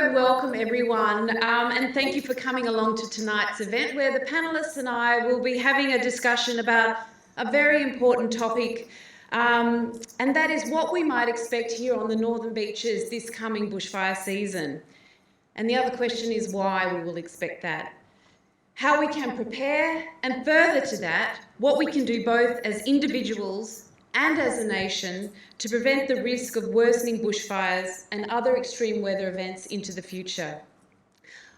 and welcome everyone, and thank you for coming along to tonight's event where the panellists and I will be having a discussion about a very important topic, and that is what we might expect here on the Northern Beaches this coming bushfire season. And the other question is why we will expect that, how we can prepare, and further to that, what we can do both as individuals and as a nation to prevent the risk of worsening bushfires and other extreme weather events into the future.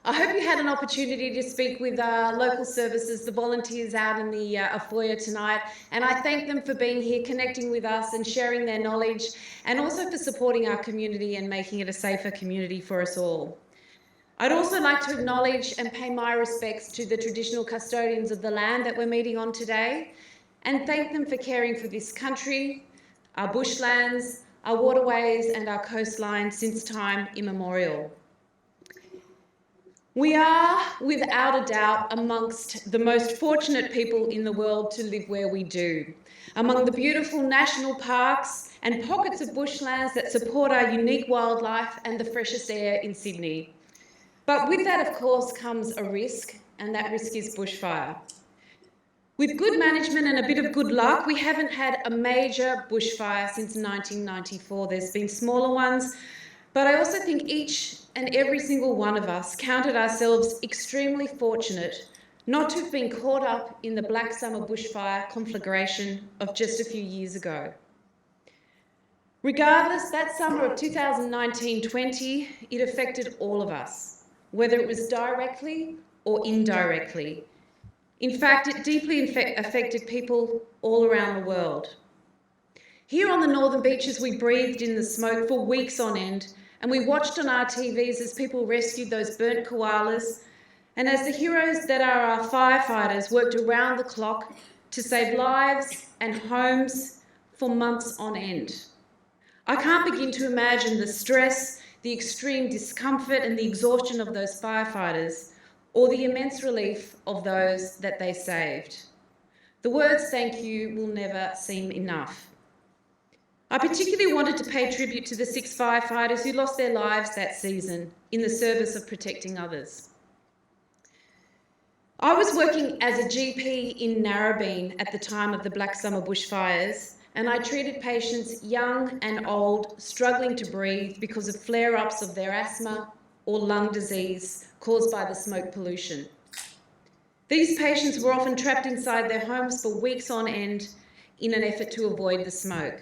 I hope you had an opportunity to speak with local services, the volunteers out in the foyer tonight, and I thank them for being here, connecting with us and sharing their knowledge, and also for supporting our community and making it a safer community for us all. I'd also like to acknowledge and pay my respects to the traditional custodians of the land that we're meeting on today, and thank them for caring for this country, our bushlands, our waterways and our coastline since time immemorial. We are, without a doubt, amongst the most fortunate people in the world to live where we do, among the beautiful national parks and pockets of bushlands that support our unique wildlife and the freshest air in Sydney. But with that, of course, comes a risk, and that risk is bushfire. With good management and a bit of good luck, we haven't had a major bushfire since 1994. There's been smaller ones, but I also think each and every single one of us counted ourselves extremely fortunate not to have been caught up in the Black Summer bushfire conflagration of just a few years ago. Regardless, that summer of 2019-20, it affected all of us, whether it was directly or indirectly. In fact, it deeply affected people all around the world. Here on the Northern Beaches, we breathed in the smoke for weeks on end, and we watched on our TVs as people rescued those burnt koalas, and as the heroes that are our firefighters worked around the clock to save lives and homes for months on end. I can't begin to imagine the stress, the extreme discomfort and the exhaustion of those firefighters, or the immense relief of those that they saved. The words thank you will never seem enough. I particularly wanted to pay tribute to the 6 firefighters who lost their lives that season in the service of protecting others. I was working as a GP in Narrabeen at the time of the Black Summer bushfires, and I treated patients young and old struggling to breathe because of flare-ups of their asthma or lung disease caused by the smoke pollution. These patients were often trapped inside their homes for weeks on end in an effort to avoid the smoke.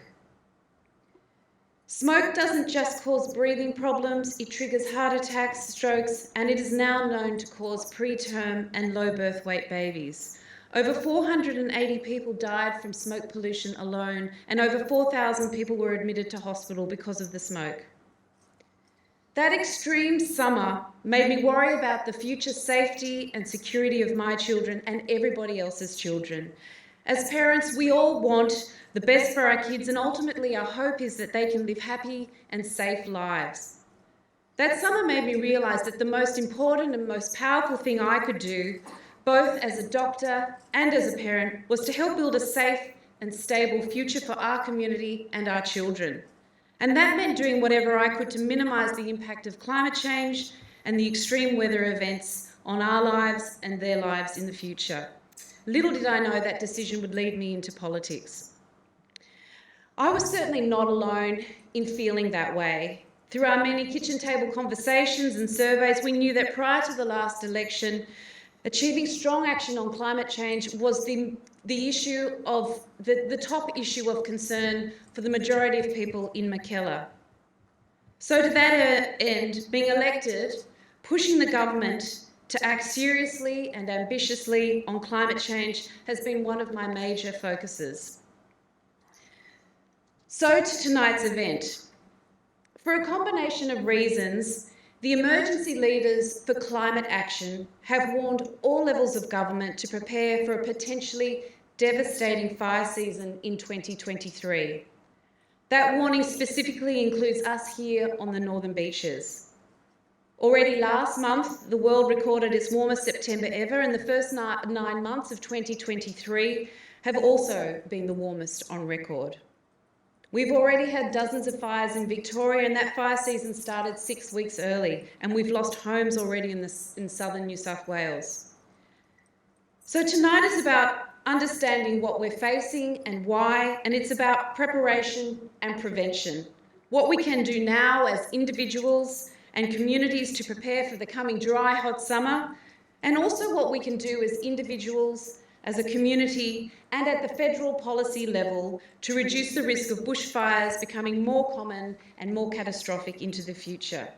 Smoke doesn't just cause breathing problems, it triggers heart attacks, strokes, and it is now known to cause preterm and low birth weight babies. Over 480 people died from smoke pollution alone, and over 4,000 people were admitted to hospital because of the smoke. That extreme summer made me worry about the future safety and security of my children and everybody else's children. As parents, we all want the best for our kids, and ultimately our hope is that they can live happy and safe lives. That summer made me realise that the most important and most powerful thing I could do, both as a doctor and as a parent, was to help build a safe and stable future for our community and our children. And that meant doing whatever I could to minimise the impact of climate change and the extreme weather events on our lives and their lives in the future. Little did I know that decision would lead me into politics. I was certainly not alone in feeling that way. Through our many kitchen table conversations and surveys, we knew that prior to the last election, achieving strong action on climate change was the issue of the top issue of concern for the majority of people in Mackellar. So to that end, being elected, pushing the government to act seriously and ambitiously on climate change has been one of my major focuses. So to tonight's event. For a combination of reasons, the emergency leaders for climate action have warned all levels of government to prepare for a potentially devastating fire season in 2023. That warning specifically includes us here on the Northern Beaches. Already last month, the world recorded its warmest September ever, and the first 9 months of 2023 have also been the warmest on record. We've already had dozens of fires in Victoria, and that fire season started 6 weeks early, and we've lost homes already in southern New South Wales. So tonight is about understanding what we're facing and why, and it's about preparation and prevention. What we can do now as individuals and communities to prepare for the coming dry, hot summer, and also what we can do as individuals, as a community, and at the federal policy level to reduce the risk of bushfires becoming more common and more catastrophic into the future.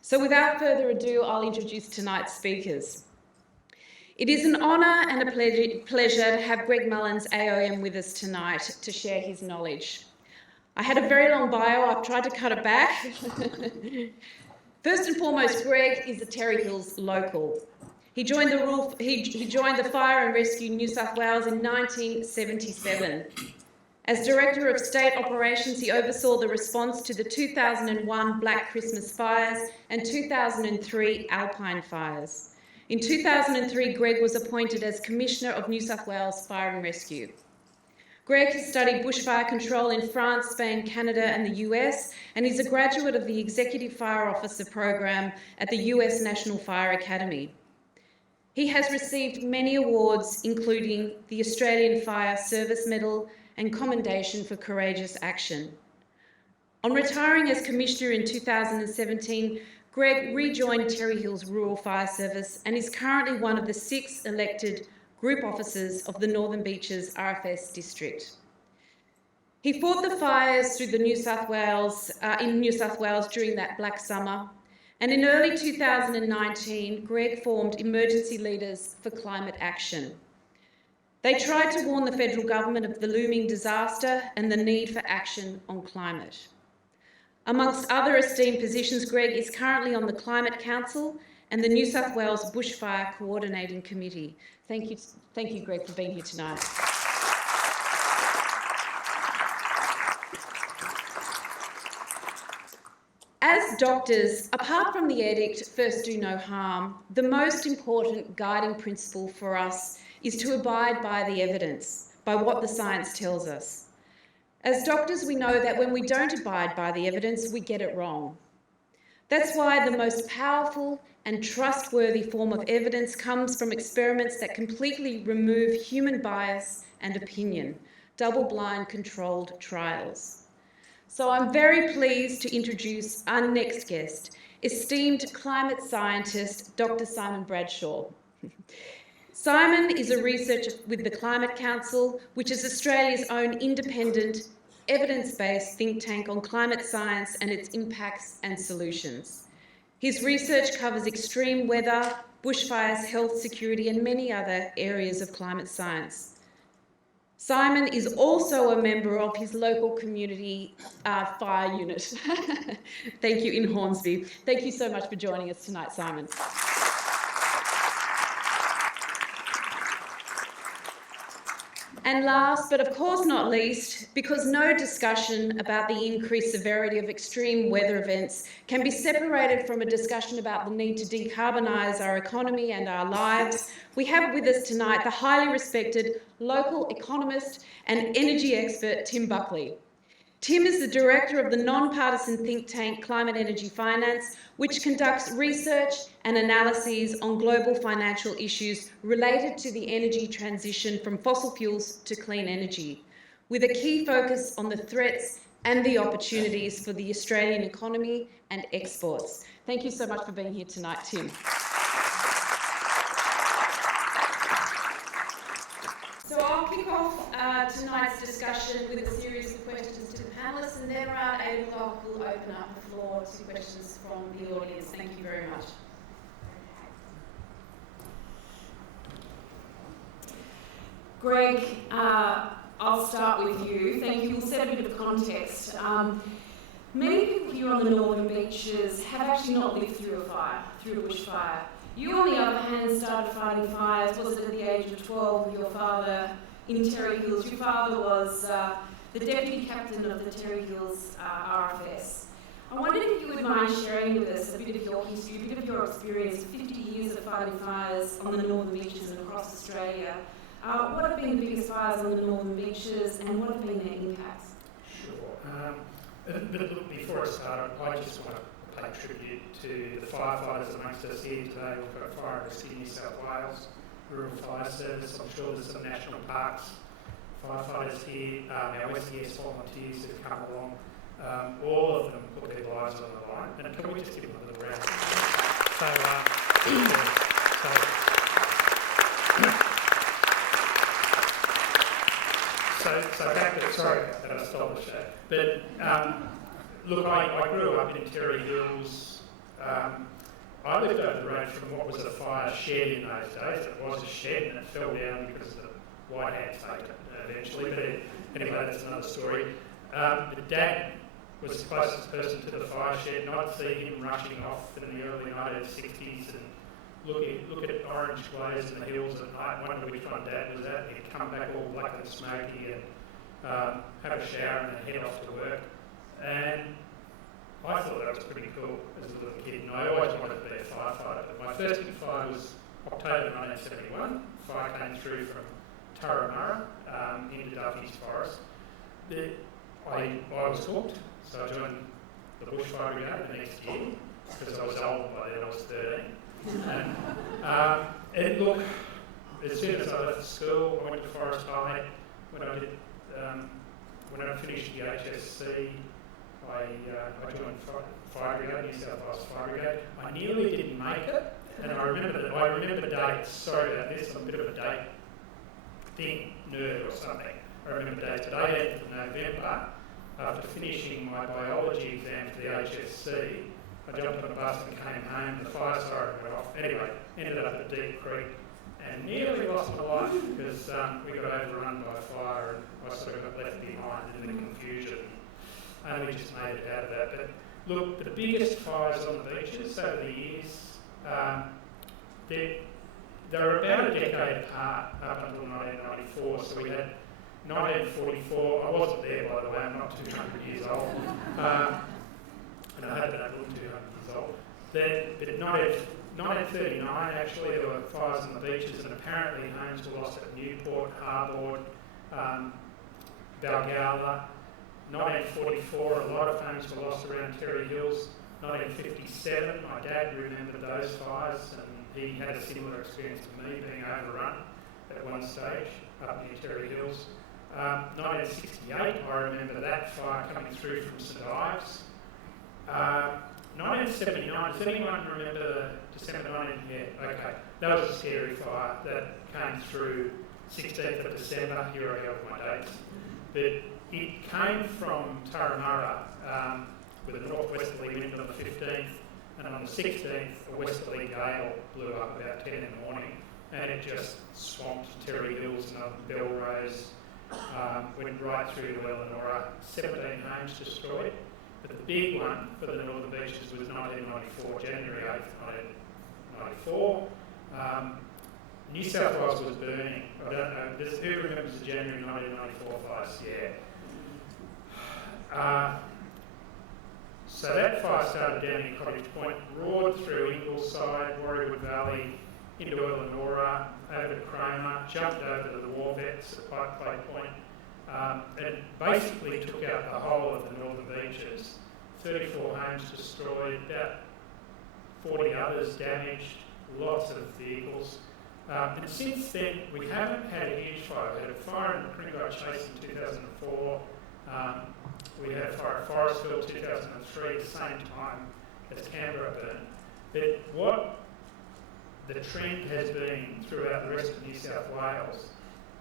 So without further ado, I'll introduce tonight's speakers. It is an honour and a pleasure to have Greg Mullins AO with us tonight to share his knowledge. I had a very long bio, I've tried to cut it back. First and foremost, Greg is a Terry Hills local. He joined the Fire and Rescue New South Wales in 1977. As Director of State Operations, he oversaw the response to the 2001 Black Christmas fires and 2003 Alpine fires. In 2003, Greg was appointed as Commissioner of New South Wales Fire and Rescue. Greg has studied bushfire control in France, Spain, Canada and the US, and is a graduate of the Executive Fire Officer program at the US National Fire Academy. He has received many awards, including the Australian Fire Service Medal and Commendation for Courageous Action. On retiring as Commissioner in 2017, Greg rejoined Terry Hills Rural Fire Service and is currently one of the 6 elected group officers of the Northern Beaches RFS district. He fought the fires through in New South Wales during that black summer, and in early 2019, Greg formed Emergency Leaders for Climate Action. They tried to warn the federal government of the looming disaster and the need for action on climate. Amongst other esteemed positions, Greg is currently on the Climate Council and the New South Wales Bushfire Coordinating Committee. Thank you, Greg, for being here tonight. As doctors, apart from the edict, first do no harm, the most important guiding principle for us is to abide by the evidence, by what the science tells us. As doctors, we know that when we don't abide by the evidence, we get it wrong. That's why the most powerful and trustworthy form of evidence comes from experiments that completely remove human bias and opinion, double-blind controlled trials. So I'm very pleased to introduce our next guest, esteemed climate scientist, Dr. Simon Bradshaw. Simon is a researcher with the Climate Council, which is Australia's own independent, evidence-based think tank on climate science and its impacts and solutions. His research covers extreme weather, bushfires, health, security, and many other areas of climate science. Simon is also a member of his local community fire unit. Thank you, in Hornsby. Thank you so much for joining us tonight, Simon. And last, but of course not least, because no discussion about the increased severity of extreme weather events can be separated from a discussion about the need to decarbonise our economy and our lives, we have with us tonight the highly respected local economist and energy expert, Tim Buckley. Tim is the director of the non-partisan think tank Climate Energy Finance, which conducts research and analyses on global financial issues related to the energy transition from fossil fuels to clean energy, with a key focus on the threats and the opportunities for the Australian economy and exports. Thank you so much for being here tonight, Tim. So I'll kick off tonight's discussion with a series of questions to the panellists, and then around 8 o'clock we'll open up the floor to questions from the audience. Thank you very much. Greg, I'll start with you. Thank you. We'll set a bit of context. Many people here on the Northern Beaches have actually not lived through a bushfire. You, on the other hand, started fighting fires, was it at the age of 12 with your father in Terry Hills? Your father was the deputy captain of the Terry Hills RFS. I wondered if you would mind sharing with us a bit of your history, a bit of your experience, 50 years of fighting fires on the Northern Beaches and across Australia. What have been the biggest fires on the Northern Beaches and what have been their impacts? Sure. But look, before I start, I just want to pay tribute to the firefighters amongst us here today. We've got Fire Rescue New South Wales, Rural Fire Service. I'm sure there's some national parks firefighters here, our SES volunteers who've come along. All of them put their lives on the line. And can we just give them a little round? So back to, sorry that I stole the show. But look, I grew up in Terry Hills. I lived over the road from what was a fire shed in those days. It was a shed and it fell down because the White Hats ate it eventually. But anyway, that's another story. The dad was the closest person to the fire shed, and I'd see him rushing off in the early 1960s and look at orange glaze in the hills at night, wonder which one Dad was at. He'd come back all black and smoky and have a shower and then head off to work. And I thought that was pretty cool as a little kid, and I always wanted to be a firefighter. But my first big fire was October 1971. Fire came through from Turramurra into Duffy's Forest. I was hooked, so I joined the bushfire brigade the next year because I was old by then. I was 13. And look, as soon as I left school, I went to Forest High. When I finished the HSC, I joined Fire Brigade, New South Wales Fire Brigade. I nearly didn't make it, and I remember dates. Sorry about this, I'm a bit of a date nerd or something. I remember dates, but 18th of November, after finishing my biology exam for the HSC, I jumped on a bus and came home, the fire siren went off. Anyway, ended up at Deep Creek and nearly lost my life because we got overrun by fire and I sort of got left behind in the confusion. And we just made it out of that. But look, the biggest fires on the beaches over the years, they were about a decade apart up until 1994. So we had 1944, I wasn't there by the way, I'm not 200 years old. And I had been able to 200 years old. Then, but in 1939, actually, there were fires on the beaches, and apparently homes were lost at Newport, Harbord, Balgowlah. 1944, a lot of homes were lost around Terry Hills. 1957, my dad remembered those fires, and he had a similar experience to me, being overrun at one stage up near Terry Hills. 1968, I remember that fire coming through from St Ives. 1979, does anyone remember December 19? Yeah, okay. That was a scary fire that came through 16th of December. Here I go with my dates. But it came from Turramurra with a northwesterly wind on the 15th, and on the 16th, a westerly gale blew up about 10 in the morning, and it just swamped Terry Hills and Belrose, went right through to Eleanora. 17 homes destroyed. But the big one for the Northern Beaches was 1994, January 8th, 1994. New South Wales was burning. I don't know, who remembers the January 1994 fires? Yeah. So that fire started down in Cottage Point, roared through Ingleside, Warriewood Valley, into Eleanora, over to Cromer, jumped over to the war vets at Pike Clay Point, and basically took out the whole of the Northern Beaches. 34 homes destroyed, about 40 others damaged, lots of vehicles. And since then, we haven't had a huge fire. We had a fire in the Kringott Chase in 2004. We had a fire at Forestville 2003, at the same time as Canberra burned. But what the trend has been throughout the rest of New South Wales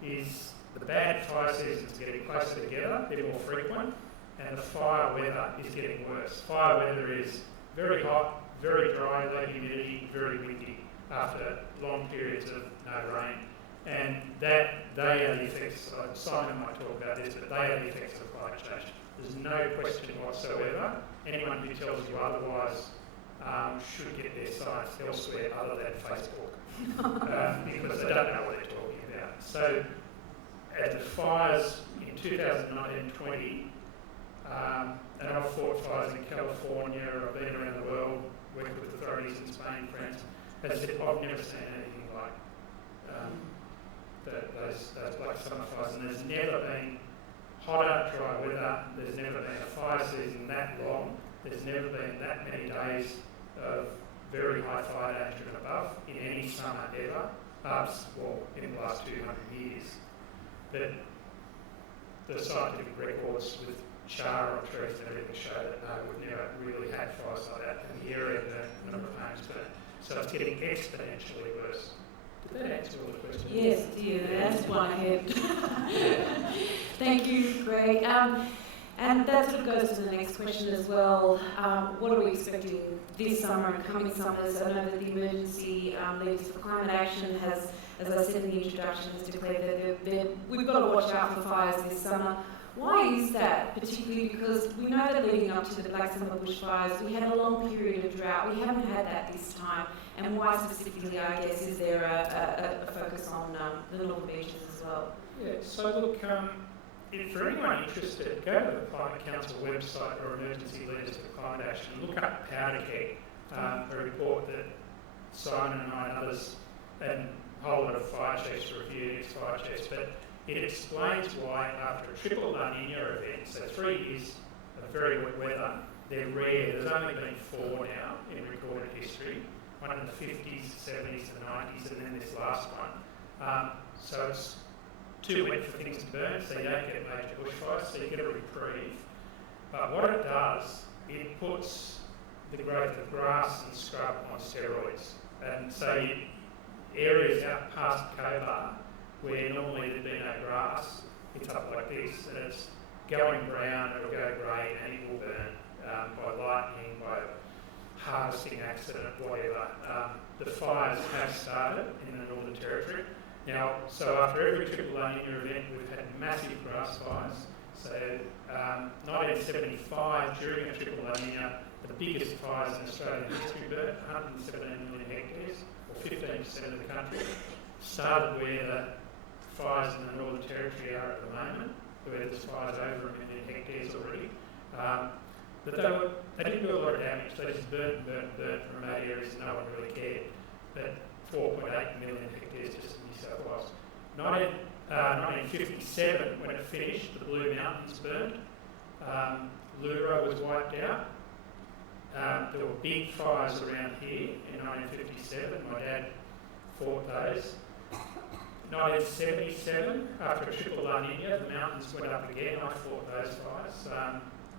is the bad fire seasons are getting closer together, they're more frequent, and the fire weather is getting worse. Fire weather is very hot, very dry, low humidity, very windy after long periods of no rain. And they are the effects, Simon might talk about this, but they are the effects of climate change. There's no question whatsoever. Anyone who tells you otherwise should get their science elsewhere other than Facebook, because they don't know what they're talking about. So, at the fires in 2019-20, and I've fought fires in California, I've been around the world, worked with authorities in Spain, France. As I said, I've never seen anything like those black summer fires, and there's never been hotter, dry weather. There's never been a fire season that long. There's never been that many days of very high fire danger and above in any summer ever, in the last 200 years. But the scientific records with char on trees and everything show that no, we've never really had fires like that, and the area burnt, the number of homes burnt. So it's getting exponentially worse. Did that answer all the questions? Yes, it did. That's one ahead. Thank you, Greg. And that sort of goes to the next question as well. What are we expecting this summer and coming summers? I know that the emergency leaders for climate action has, as I said in the introduction, has declared that we've got to watch out for fires this summer. Why is that? Particularly because we know that leading up to the Black Summer bushfires, we had a long period of drought. We haven't had that this time. And why specifically, I guess, is there a focus on the northern beaches as well? Yeah, so look, if for anyone interested, go to the Climate Council website or Emergency Leaders for Climate Action and look up Powder Keg, a report that Simon and I and others and a whole lot of fire chiefs reviewed, ex-fire chiefs, but it explains why after a triple La Nina event, so 3 years of very wet weather, they're rare. There's only been 4 now in recorded history, one in the 50s, 70s and 90s, and then this last one. So it's too wet for things to burn, so you don't get major bushfires, so you get a reprieve. But what it does, it puts the growth of grass and scrub on steroids. And so areas out past Cobar, where normally there'd be no grass, it's up like this, and it's going brown, it'll go grey, and it will burn by lightning, by harvesting accident, whatever. The fires have started in the Northern Territory. Now, so after every triple La Nina event, we've had massive grass fires. So 1975, during a triple La Nina, the biggest fires in Australian history burnt, 117 million hectares, or 15% of the country. Started where the fires in the Northern Territory are at the moment, where there's fires over 1 million hectares already. But they didn't do a lot of damage. They just burnt from remote areas and no one really cared. But 4.8 million hectares just in New South Wales. 1957, when it finished, the Blue Mountains burned. Lura was wiped out. There were big fires around here in 1957. My dad fought those. 1977, after a triple La Nina, the mountains went up again. I fought those fires.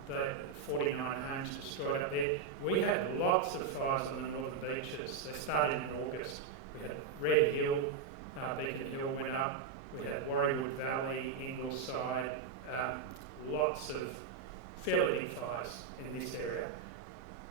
The 49 homes destroyed up there. We had lots of fires on the northern beaches. They started in August. We had Red Hill, Beacon Hill went up. We had Warriewood Valley, Ingleside, lots of fairly big fires in this area.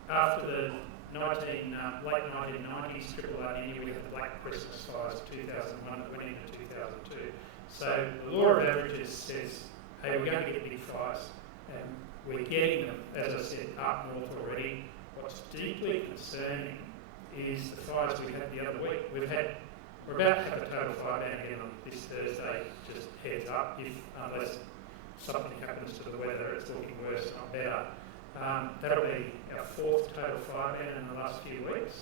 After the late 1990s triple La Nina, we had the Black Christmas fires of 2001 that went into 2002. So the law of averages says, hey, we're going to get big fires. And we're getting them, as I said, up north already. What's deeply concerning is the fires we had the other week. We're about to have a total fire ban again on this Thursday, just heads up, unless something happens to the weather, it's looking worse, not better. That'll be our 4th total fire ban in the last few weeks.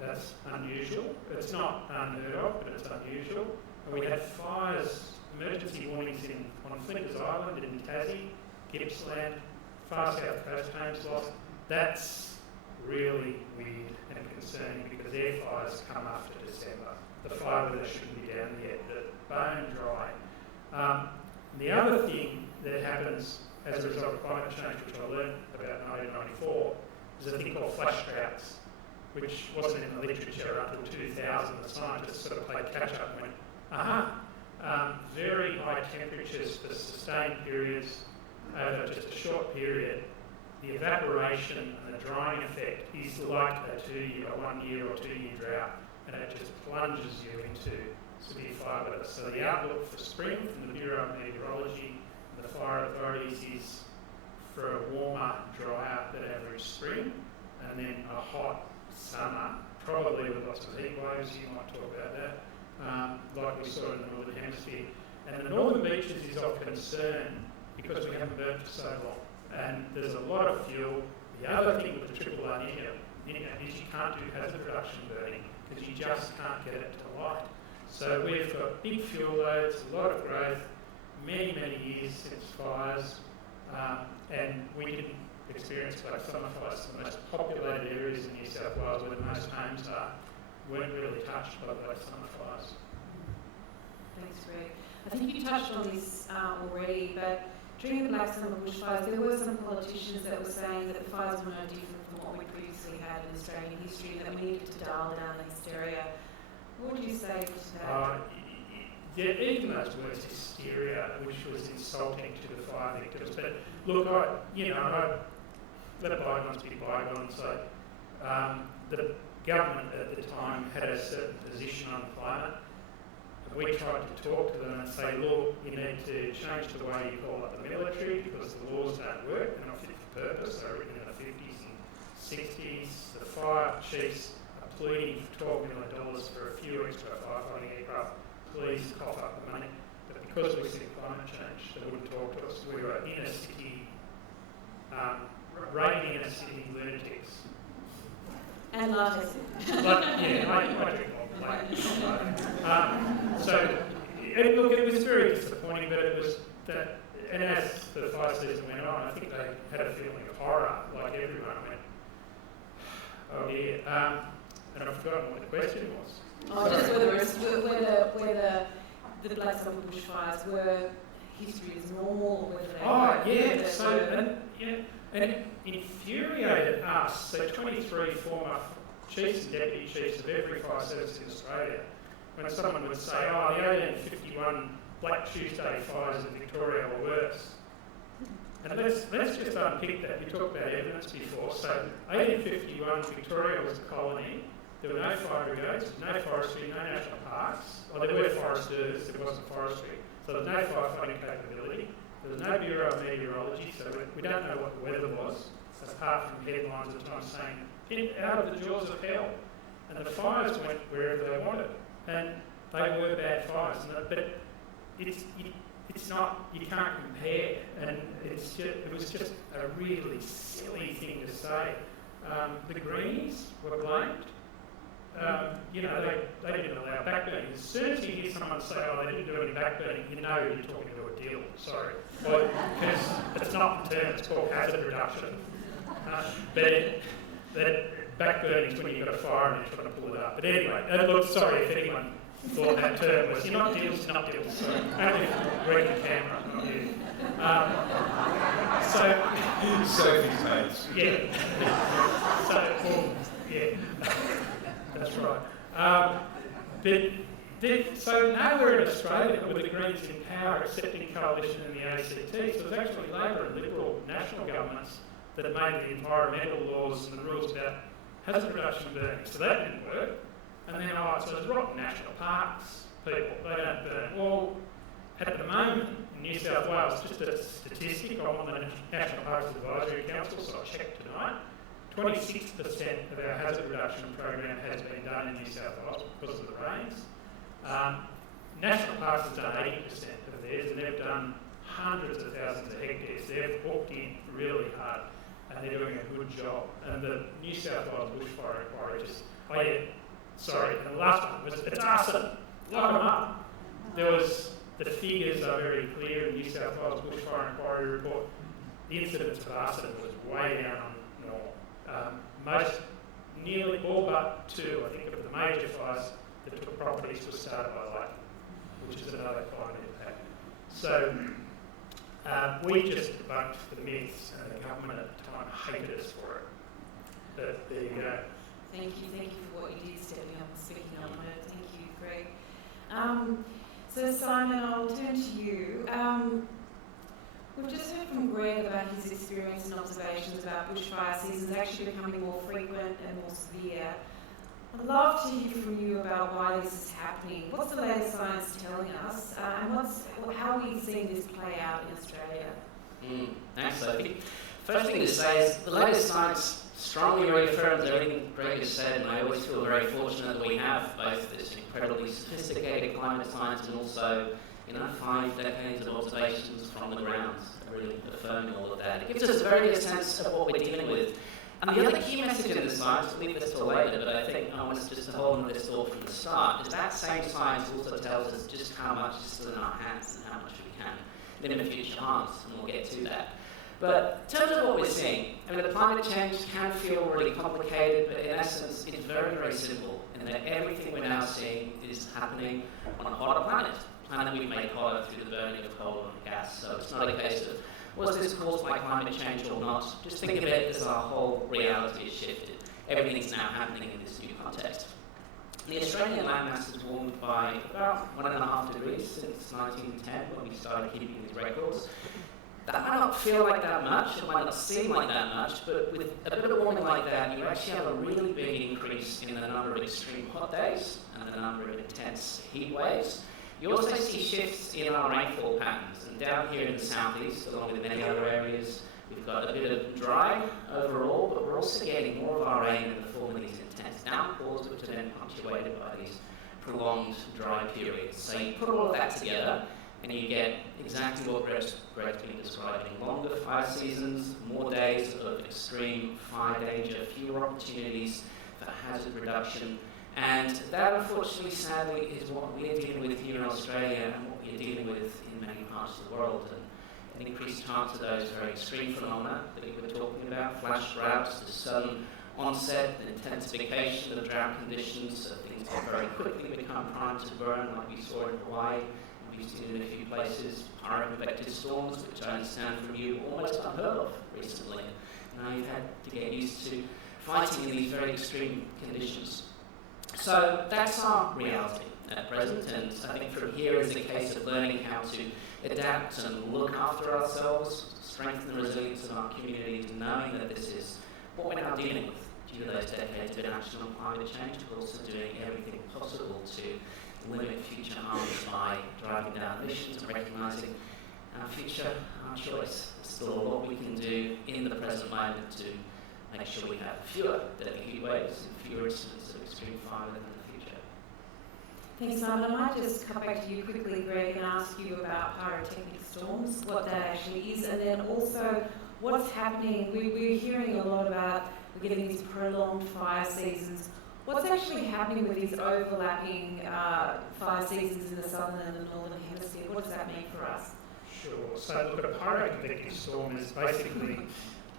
That's unusual. It's not unheard of, but it's unusual. And we had fires, emergency warnings on Flinders Island, in Tassie, Gippsland, far south coast, homes lost. That's really weird and concerning because their fires come after December. The fire weather shouldn't be down yet, the bone dry. The other thing that happens as a result of climate change, which I learned about in 1994, is a thing called flash droughts, which wasn't in the literature until 2000. The scientists sort of played catch up and went, very high temperatures for sustained periods over just a short period. The evaporation and the drying effect is like a 1 year or 2 year drought, and it just plunges you into severe fire weather. So the outlook for spring from the Bureau of Meteorology and the fire authorities is for a warmer, drier than average spring, and then a hot summer, probably with lots of heat waves. You might talk about that, like we saw in the Northern Hemisphere. And the northern beaches is of concern because we haven't burnt for so long. And there's a lot of fuel. The other thing with the triple La Nina is you can't do hazard reduction burning because you just can't get it to light. So we've got big fuel loads, a lot of growth. many, many years since fires, and we didn't experience black summer fires. The most populated areas in New South Wales where the most homes are weren't really touched by black summer fires. Thanks, Greg. I think you touched on this already, but during the Black Summer bushfires, there were some politicians that were saying that the fires were no different from what we previously had in Australian history, and that we needed to dial down the hysteria. What would you say to that? Yeah, even those words, hysteria, which was insulting to the fire victims. But look, I let bygones be bygones. So, the government at the time had a certain position on climate. We tried to talk to them and say, look, you need to change the way you call up the military because the laws don't work, they're not fit for purpose. They were written in the 50s and 60s. The fire chiefs are pleading for $12 million for a few extra firefighting aircraft. Please cough up the money. But because we said climate change, they wouldn't talk to us. We were inner city, raving inner city lunatics. And latte. I drink so, look, it was very disappointing, but it was that, and as the fire season went on, I think they had a feeling of horror, like everyone went, oh dear, and I've forgotten what the question was. Oh, just whether the Black Summer bushfires were history as normal, or whether they and it infuriated us, so 23 former chiefs and deputy chiefs of every fire service in Australia, when someone would say, oh, the 1851 Black Tuesday fires in Victoria were worse. And let's just unpick that. We talked about evidence before. So 1851, Victoria was a colony. There were no fire brigades, no forestry, no national parks. Well, there were foresters, there wasn't forestry. So there was no firefighting capability. There was no Bureau of Meteorology, so we don't know what the weather was, apart from headlines at the time saying, out of the jaws of hell. And the fires went wherever they wanted. And they were bad fires. But it's not, you can't compare. And it was just a really silly thing to say. The Greens were blamed. They didn't allow backburning. As soon as you hear someone say, oh, they didn't do any backburning, you know you're talking to a deal. Sorry. Because it's not the term, it's called hazard reduction. But backburning is when you've got a fire and you're trying to pull it up. But anyway, look, sorry if anyone thought that term was, you're not deals. Sorry. Only Greg the camera, not you. Sophie's mates. Yeah. That's right. So nowhere in Australia were the Greens in power except in coalition in the ACT. So it was actually Labor and Liberal national governments that made the environmental laws and the rules about hazard reduction and burning. So that didn't work. And then, so there's rotten national parks, people, they don't burn. Well, at the moment in New South Wales, just a statistic, I'm on the National Parks Advisory Council, so I checked tonight, 26% of our hazard reduction program has been done in New South Wales because of the rains. National Parks has done 80% of theirs, and they've done hundreds of thousands of hectares. They've hooked in really hard, and they're doing a good job. And the New South Wales bushfire inquiry just, and the last one was, it's arson, lock them up. The figures are very clear in the New South Wales bushfire inquiry report. The incidence of arson was way down on norm. Nearly all but two, I think, of the major fires that took properties were started by lightning, which is another climate impact. So we just debunked the myths, and the government at the time hated us for it. But there you go. Thank you for what you did, stepping up and speaking up. Thank you, Greg. So Simon, I'll turn to you. We've just heard from Greg about his experience and observations about bushfire seasons actually becoming more frequent and more severe. I'd love to hear from you about why this is happening. What's the latest science telling us, and how are we seeing this play out in Australia? Thanks, Sophie. First thing to say is the latest science strongly reaffirms everything Greg has said, and I always feel very fortunate that we have both this incredibly sophisticated climate science and also 5 decades of observations from the ground, really affirming all of that. It gives us a very good sense of what we're dealing with. And the other key message in the science, we'll leave this till later, but I think I want us just to hold on this thought from the start, is that same science also tells us just how much is still in our hands and how much we can limit future harms, and we'll get to that. But in terms of what we're seeing, I mean, the climate change can feel really complicated, but in essence, it's very, very simple, in that everything we're now seeing is happening on a hotter planet we've made hotter through the burning of coal and gas. So it's not a case of, was this caused by climate change or not? Just think of it as our whole reality has shifted. Everything's now happening in this new context. The Australian landmass has warmed by about 1.5 degrees since 1910, when we started keeping these records. That might not feel like that much, it might not seem like that much, but with a bit of warming like that, you actually have a really big increase in the number of extreme hot days and the number of intense heat waves. You also see shifts in our rainfall patterns, and down here in the southeast, along with many other areas, we've got a bit of dry overall, but we're also getting more of our rain in the form of these intense downpours, which are then punctuated by these prolonged dry periods. So you put all of that together, and you get exactly what Greg's been describing: longer fire seasons, more days of extreme fire danger, fewer opportunities for hazard reduction. And that, unfortunately, sadly, is what we're dealing with here in Australia and what we're dealing with in many parts of the world. And an increased chance of those very extreme phenomena that we were talking about, flash droughts, the sudden onset and intensification of drought conditions, so things can very quickly become primed to burn, like we saw in Hawaii. We've seen in a few places pyro-convective storms, which I understand from you almost unheard of recently. Now you've had to get used to fighting in these very extreme conditions. So that's our reality at present, and I think from here is a case of learning how to adapt and look after ourselves, strengthen the resilience of our communities, knowing that this is what we're now dealing with due to those decades of inaction on climate change, but also doing everything possible to limit future harms by driving down emissions and recognising our future, our choice. There's still a lot we can do in the present moment to make sure we have fewer deadly heat waves and fewer incidents of extreme fire in the future. Thanks, Simon. I might just come back to you quickly, Greg, and ask you about pyrotechnic storms, what that actually is, and then also what's happening. We're hearing a lot about we're getting these prolonged fire seasons. What's actually happening with these overlapping fire seasons in the southern and the northern hemisphere? What does that mean for us? Sure. So look, a pyroconvective storm is basically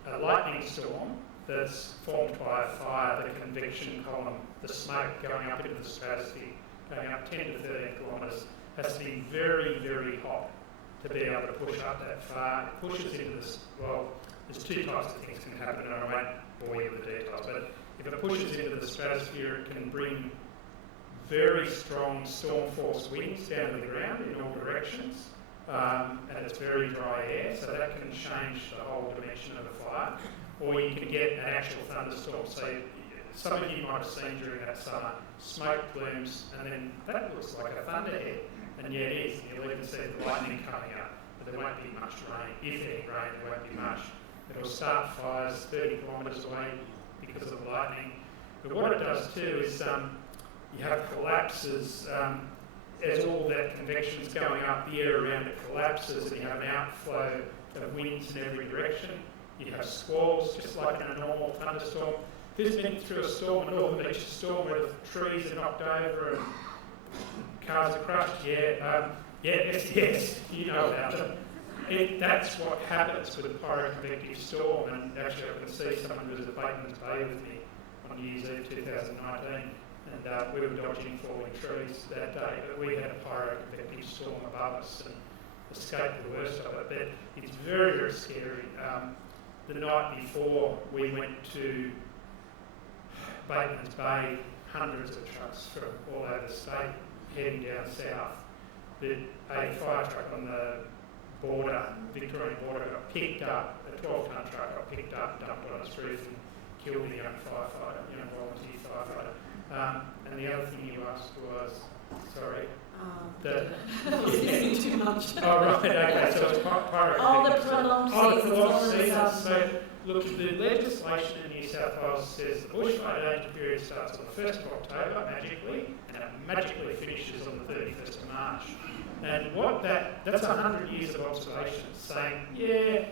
a lightning storm that's formed by a fire, the convection column, the smoke going up into the stratosphere, going up 10 to 13 kilometres, has to be very, very hot to be able to push up that far. It pushes into this, well, there's two types of things can happen, and I won't bore you with the details, but if it pushes into the stratosphere, it can bring very strong storm force winds down to the ground in all directions, and it's very dry air, so that can change the whole dimension of the fire. Or you can get an actual thunderstorm. So some of you might have seen during that summer smoke plumes, and then that looks like a thunderhead, and yeah, it is. You'll even see the lightning coming up, but there won't be much rain. If any rain, there won't be much. It'll start fires 30 kilometres away because of the lightning. But what it does too is you have collapses. As all that convection is going up, the air around it collapses, and you have an outflow of winds in every direction. You have squalls, just like in a normal thunderstorm. This has been through a storm, a northern beach storm, where the trees are knocked over and cars are crushed. Yes, you know about them. That's what happens with a pyroconvective storm, and actually I can see someone who was at Bateman's Bay with me on New Year's Eve 2019, and we were dodging falling trees that day, but we had a pyroconvective storm above us and escaped the worst of it. But it's very, very scary. The night before, we went to Bateman's Bay, hundreds of trucks from all over the state heading down south. A fire truck on the border, Victorian border, got picked up, a 12-tonne truck got picked up, dumped on its roof and killed a young firefighter, volunteer firefighter. And the other thing you asked was, sorry? I was listening too much. Oh, right, okay, so it's pyroconvective. Oh, the prolonged seasons. The prolonged seasons. So, look, the legislation in New South Wales says the bushfire danger period starts on the 1st of October, magically, and it magically finishes on the 31st of March. And that's 100 years of observations saying, yeah,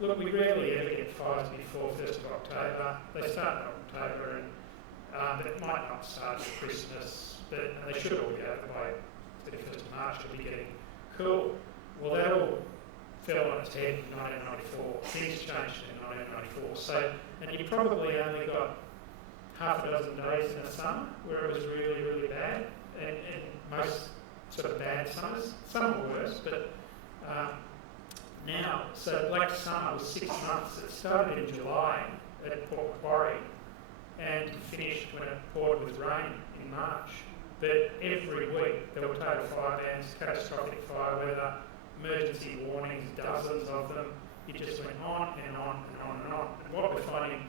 look, we rarely ever get fires before 1st of October. They start in October, but it might not start at Christmas, but they should all be over by 31st of March. It'll be getting cool. Well, that'll fell on its head in 1994. Things changed in 1994. So, and you probably only got half a dozen days in the summer where it was really, really bad, and most sort of bad summers. Some were worse, but now, so Black Summer was 6 months. It started in July at Port Macquarie and finished when it poured with rain in March. But every week there were total fire bans, catastrophic fire weather, emergency warnings, dozens of them. It just went on and on and on and on. And what we're finding,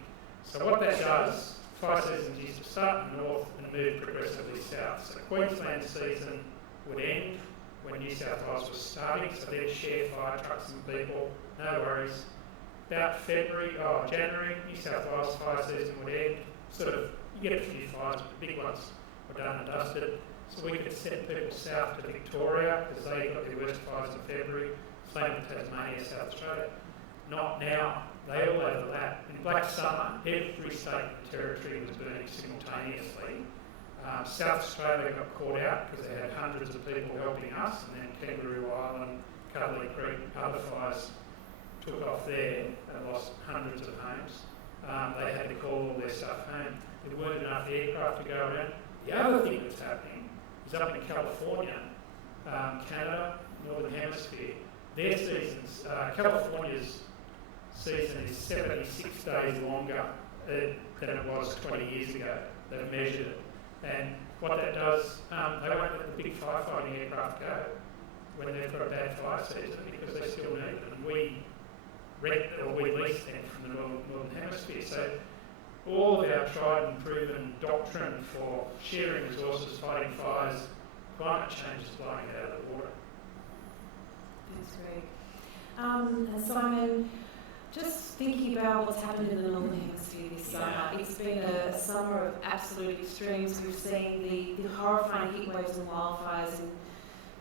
so what that does, fire seasons used to start in the north and move progressively south. So the Queensland season would end when New South Wales was starting, so they'd share fire trucks and people, no worries. About January, New South Wales fire season would end. Sort of, you get a few fires, but the big ones were done and dusted. So we could send people south to Victoria because they got their worst fires in February. Same with Tasmania, South Australia. Not now. They all overlap. In Black Summer, every state and territory was burning simultaneously. South Australia got caught out because they had hundreds of people helping us, and then Kangaroo Island, Cuddly Creek, other fires took off there and lost hundreds of homes. They had to call all their stuff home. There weren't enough aircraft to go around. The other thing that's happening is up in California, Canada, Northern Hemisphere, their seasons, California's season is 76 days longer than it was 20 years ago. They've measured it. And what that does, they won't let the big firefighting aircraft go when they've got a bad fire season because they still need them. And we rent or we lease them from the Northern Hemisphere. So all of our tried and proven doctrine for sharing resources, fighting fires, climate change is blowing it out of the water. That's great. And Simon, just thinking about what's happened in the Northern Hemisphere this summer, it's been a summer of absolute extremes. We've seen the horrifying heat waves and wildfires in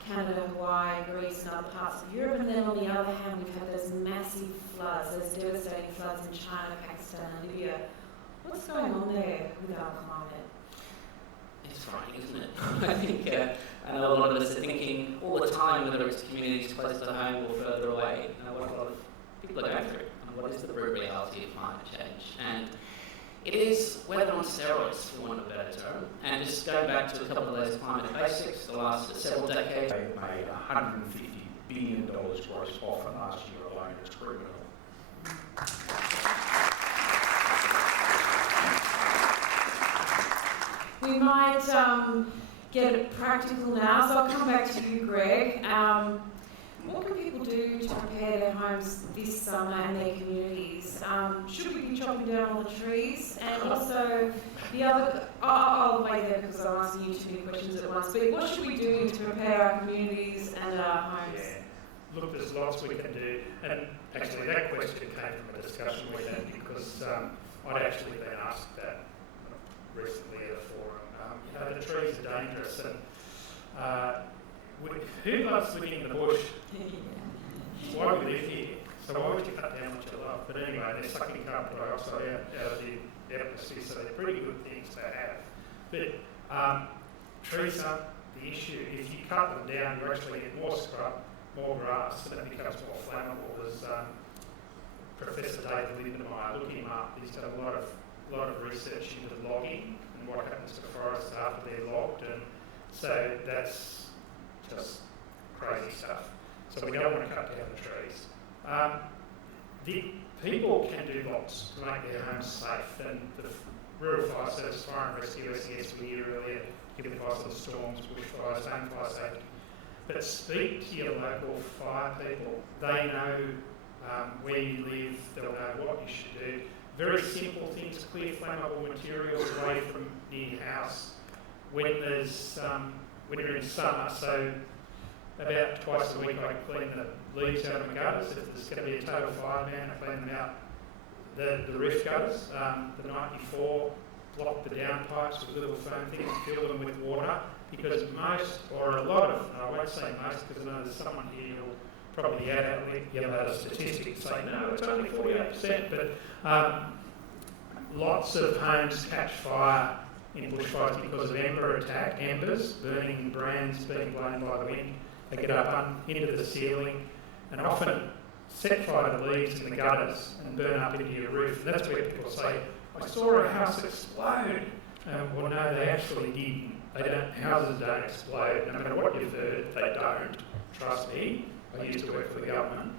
Canada, Hawaii, Greece and other parts of Europe, and then on the other hand we've had those massive floods, those devastating floods in China, Pakistan and Libya. What's going on there with our climate? It's frightening, isn't it? I think I know a lot of us are thinking all the time, whether it's communities close to home or further away, what a lot of people are going through. What is the brutal reality of climate change? And it is weather on steroids, for want of a better term. And just going back to a couple of those climate basics, the last several decades. They made $150 billion gross profit last year alone. It's criminal. We might get practical now, so I'll come back to you, Greg. What can people do to prepare their homes this summer and their communities? Should we be chopping down all the trees? And also, the other, I'll wait there because I'm asking you too many questions at once, but what should we do to prepare our communities and our homes? Yeah. Look, there's lots we can do. And actually, that question came from a discussion we had because I'd actually been asked that recently at a forum. The trees are dangerous. And who loves living in the bush? It's why we live here. So why would you cut down what you love? But anyway, they're sucking carbon dioxide out of the atmosphere, so they're pretty good things to have. But trees aren't the issue. If you cut them down, you actually get more scrub, more grass, and it becomes more flammable. As Professor David Lindenmayer, look him up. He's done a lot of research into logging and what happens to forests after they're logged, and so that's just crazy stuff. So we don't want to cut down the trees. The people can do lots to make their homes safe, and the Rural Fire Service, Fire and Rescue, SES, we heard earlier, give advice on storms, bushfires, home fire safety. But speak to your local fire people. They know where you live, they'll know what you should do. Very simple things, clear flammable materials away from near your house. When you're in summer, so about twice a week I clean the leaves out of my gutters. If there's going to be a total fire ban, I clean them out. The roof gutters, the night before, block the downpipes with little foam things, fill them with water, because most, or a lot of, and I won't say most because I know there's someone here who'll probably yell out a statistic and say, no, it's only 48%, but lots of homes catch fire in bushfires because of embers, burning brands being blown by the wind. They get up into the ceiling, and often set fire to the leaves in the gutters and burn up into your roof. And that's where people say, I saw a house explode. Well, no, they actually didn't. Houses don't explode. No matter what you've heard, they don't. Trust me. I used to work for the government.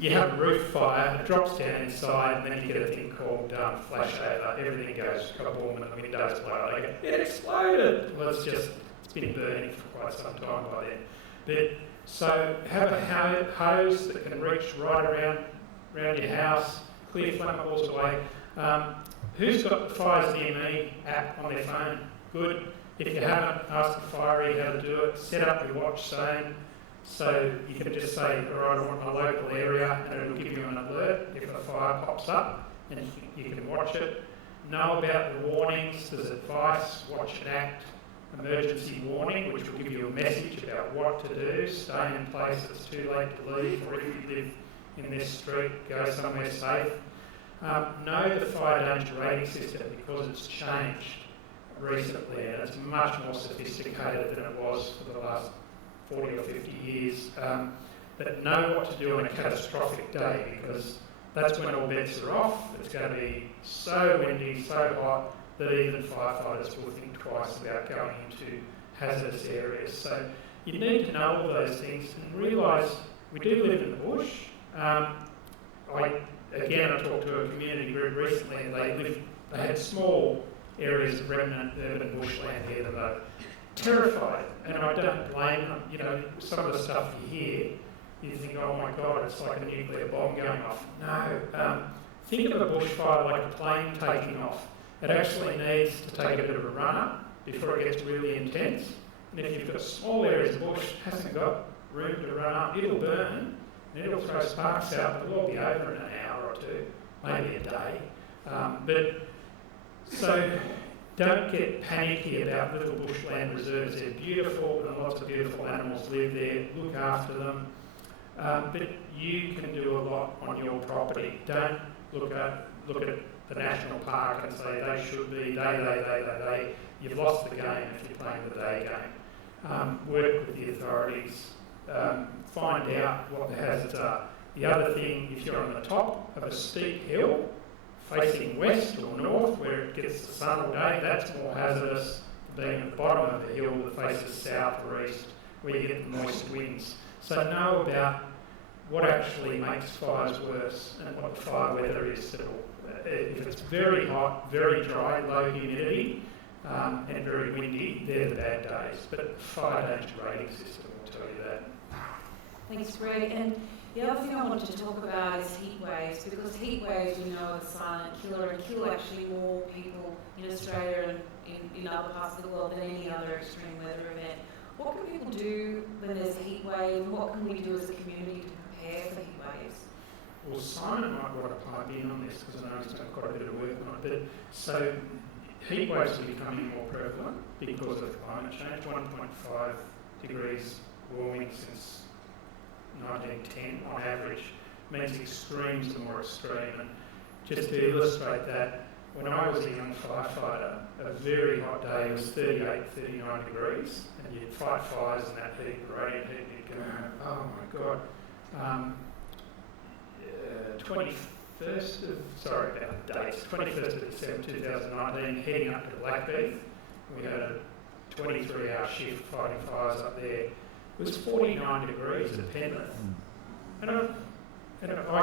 You have a roof fire, it drops down inside, and then you get a thing called flashover. Everything goes kaboom and the windows blow. They go, it exploded! Well, it's been burning for quite some time by then. So have a hose that can reach right around your house, clear flammables away. Who's got the Fires Near Me app on their phone? Good. If you haven't, ask the fire how to do it. Set up your watch zone. So you can just say, all right, I want my local area, and it'll give you an alert if a fire pops up, and you can watch it. Know about the warnings. There's advice, watch and act, emergency warning, which will give you a message about what to do. Stay in place if it's too late to leave, or if you live in this street, go somewhere safe. Know the fire danger rating system because it's changed recently, and it's much more sophisticated than it was for the last 40 or 50 years, but know what to do on a catastrophic day, because that's when all bets are off. It's going to be so windy, so hot, that even firefighters will think twice about going into hazardous areas. So you need to know all those things and realise we do live in the bush. I talked to a community group recently, and they had small areas of remnant urban bushland here that are terrified, and I don't blame them. You know, some of the stuff you hear, you think, oh my God, it's like a nuclear bomb going off. No, think of a bushfire like a plane taking off. It actually needs to take a bit of a run-up before it gets really intense. And if you've got small areas of bush, it hasn't got room to run up, it'll burn, and it'll throw sparks out, but it'll all be over in an hour or two, maybe a day. So don't get panicky about little bushland reserves. They're beautiful, and lots of beautiful animals live there. Look after them. But you can do a lot on your property. Don't look at the national park and say they should be, they. You've lost the game if you're playing the day game. Work with the authorities. Find out what the hazards are. The other thing, if you're on the top of a steep hill, facing west or north, where it gets the sun all day, that's more hazardous than being at the bottom of the hill that faces south or east, where you get the moist winds. So know about what actually makes fires worse and what the fire weather is. If it's very hot, very dry, low humidity, and very windy, they're the bad days. But the fire danger rating system will tell you that. Thanks, Greg. And the other thing I wanted to talk about is heat waves, because heat waves, we know, are the silent killer and kill actually more people in Australia and in other parts of the world than any other extreme weather event. What can people do when there's a heat wave, and what can we do as a community to prepare for heat waves? Well, Simon might want to pipe in on this because I know he's done quite a bit of work on it. So heat waves are becoming more prevalent because of climate change. 1.5 degrees warming since 1910 on average means extremes are more extreme. And just to illustrate that, when I was a young firefighter, a very hot day was 38, 39 degrees, and you'd fight fires in that heat, radiant heat, and you'd go, oh my God. 21st of December 2019, heading up to Blackheath, we had a 23-hour shift fighting fires up there. It was 49 degrees at Penrith. And I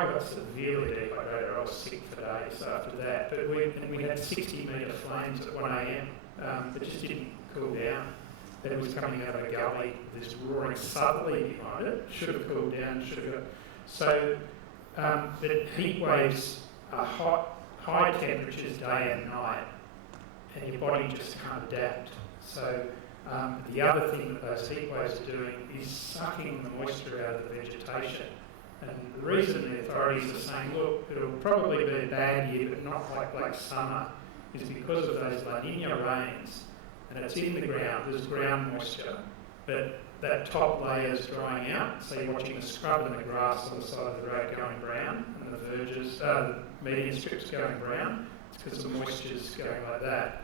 got severely dehydrated. I was sick for days after that. But we had 60-metre flames at 1 a.m. That just didn't cool down. It was coming out of a gully, this roaring southerly behind it. Should have cooled down, So, but heat waves are hot, high temperatures day and night, and your body just can't adapt. So, the other thing that those heat waves are doing is sucking the moisture out of the vegetation. And the reason the authorities are saying, look, it'll probably be a bad year, but not like summer, is because of those La Nina rains. And it's in the ground, there's ground moisture, but that top layer is drying out, so you're watching the scrub and the grass on the side of the road going brown, and the verges, the median strips going brown. It's because the moisture's going like that.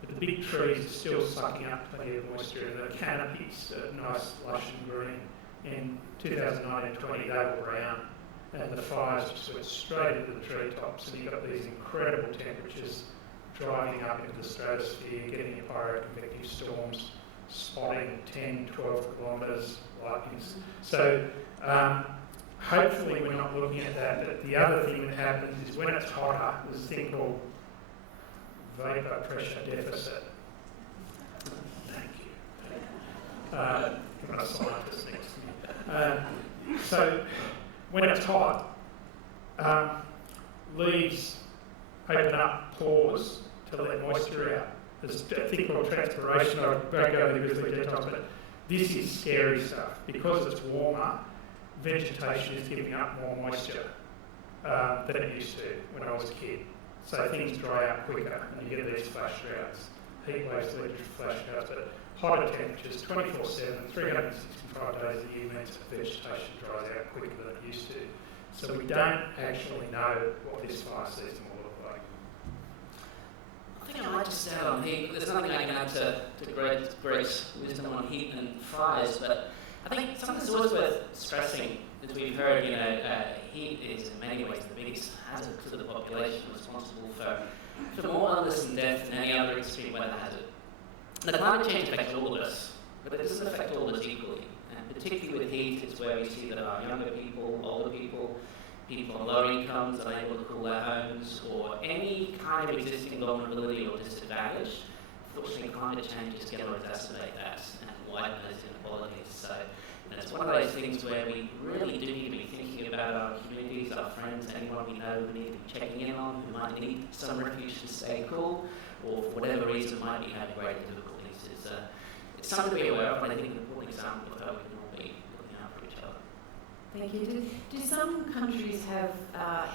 But the big trees are still sucking up plenty of moisture, and the canopies are nice, lush and green In 2019-20, they were brown, and the fires just went straight into the treetops, and you got these incredible temperatures driving up into the stratosphere, getting your pyroconvective storms, spotting 10, 12 kilometres, lightnings. So hopefully we're not looking at that, but the other thing that happens is when it's hotter, there's a thing called vapour pressure deficit. Thank you. Got a scientist next to me. So when it's hot, leaves open up pores to let moisture out. There's a thing called transpiration. I won't go into the grizzly details, but this is scary stuff. Because it's warmer, vegetation is giving up more moisture than it used to when I was a kid. So things dry out quicker and you get these flash droughts. Heat waves lead to flash droughts, but hotter temperatures, 24/7, 365 days a year means that vegetation dries out quicker than it used to. So we don't actually know what this fire season will look like. I think I might just add on heat. There's nothing I can add to Greg's wisdom on heat and fires, but I think something that's always worth stressing, as we've heard, heat is in many ways the biggest hazard to the population, responsible for more illness and death than any other extreme weather hazard. Now, climate change affects all of us, but it doesn't affect all of us equally. And particularly with heat, it's where we see that our younger people, older people, people on lower incomes unable to cool their homes, or any kind of existing vulnerability or disadvantage. Fortunately, climate change is going to exacerbate that and widen those inequalities. So it's one of those things where we really do need to be thinking about our communities, our friends, anyone we know we need to be checking in on, who might need some refuge to stay cool, or for whatever reason might be having great difficulties. It's something to be aware of, but I think an important example of how we can all be looking out for each other. Thank you. Do some countries have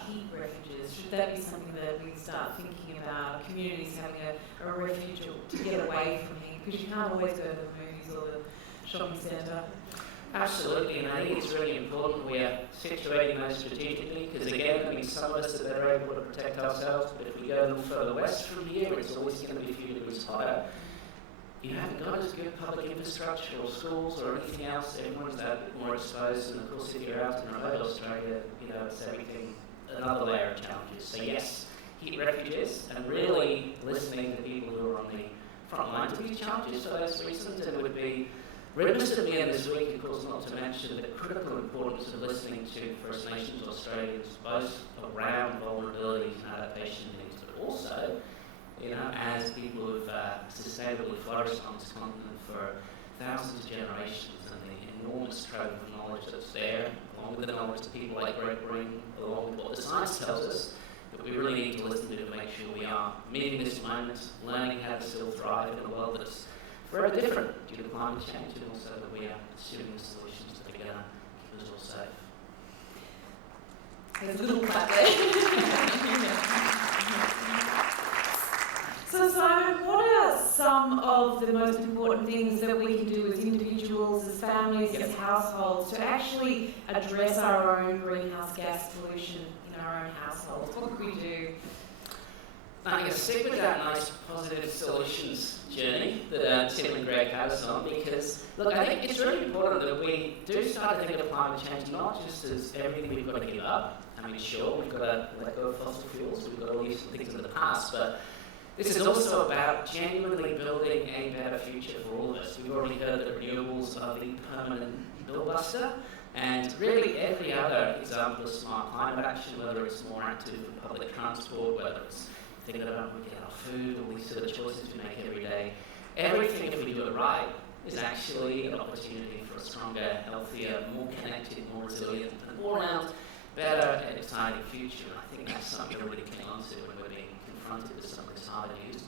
heat refuges? Should that be something that we start thinking about, communities having a refuge to get away from heat? Because you can't always go to the movies or the shopping centre. Absolutely, and I think it's really important we are situating those strategically, because again, some of us are better able to protect ourselves, but if we go a little further west from here, it's always going to be a few degrees higher. You haven't got as good public infrastructure or schools or anything else. Everyone's a bit more exposed, and of course, if you're out in remote Australia, it's everything, another layer of challenges. So yes, heat refuges, and really listening to people who are on the front lines of these challenges for those reasons, and it would be remiss of me in this week, of course, not to mention the critical importance of listening to First Nations Australians, both around vulnerabilities and adaptation needs, but also as people who've sustainably flourished on this continent for thousands of generations, and the enormous trove of knowledge that's there, along with the knowledge that people like Greg bring, along with what the science tells us, that we really need to listen to make sure we are meeting this moment, learning how to still thrive in a world that's forever different due to climate change, and also that we are pursuing the solutions that are going to keep us all safe. There's a little clap there. So Simon, what are some of the most important things that we can do as individuals, as families, as households to actually address our own greenhouse gas pollution in our own households? What could we do? I'm going to stick with that nice positive solutions journey that Tim and Greg had us on, because look, I think it's really important that we do start to think of climate change not just as everything we've got to give up. I mean, sure, we've got to let go of fossil fuels, we've got to leave some things in the past, but this is also about genuinely building a better future for all of us. We've already heard that renewables are the permanent bill buster, and really every other example of smart climate action, whether it's more active in public transport, whether it's thinking about where we get our food, all these sort of choices we make every day, everything, if we do it right, is actually an opportunity for a stronger, healthier, more connected, more resilient, and all around better and exciting future. And I think that's something we're really cling on to when we're being confronted with some of this harder news.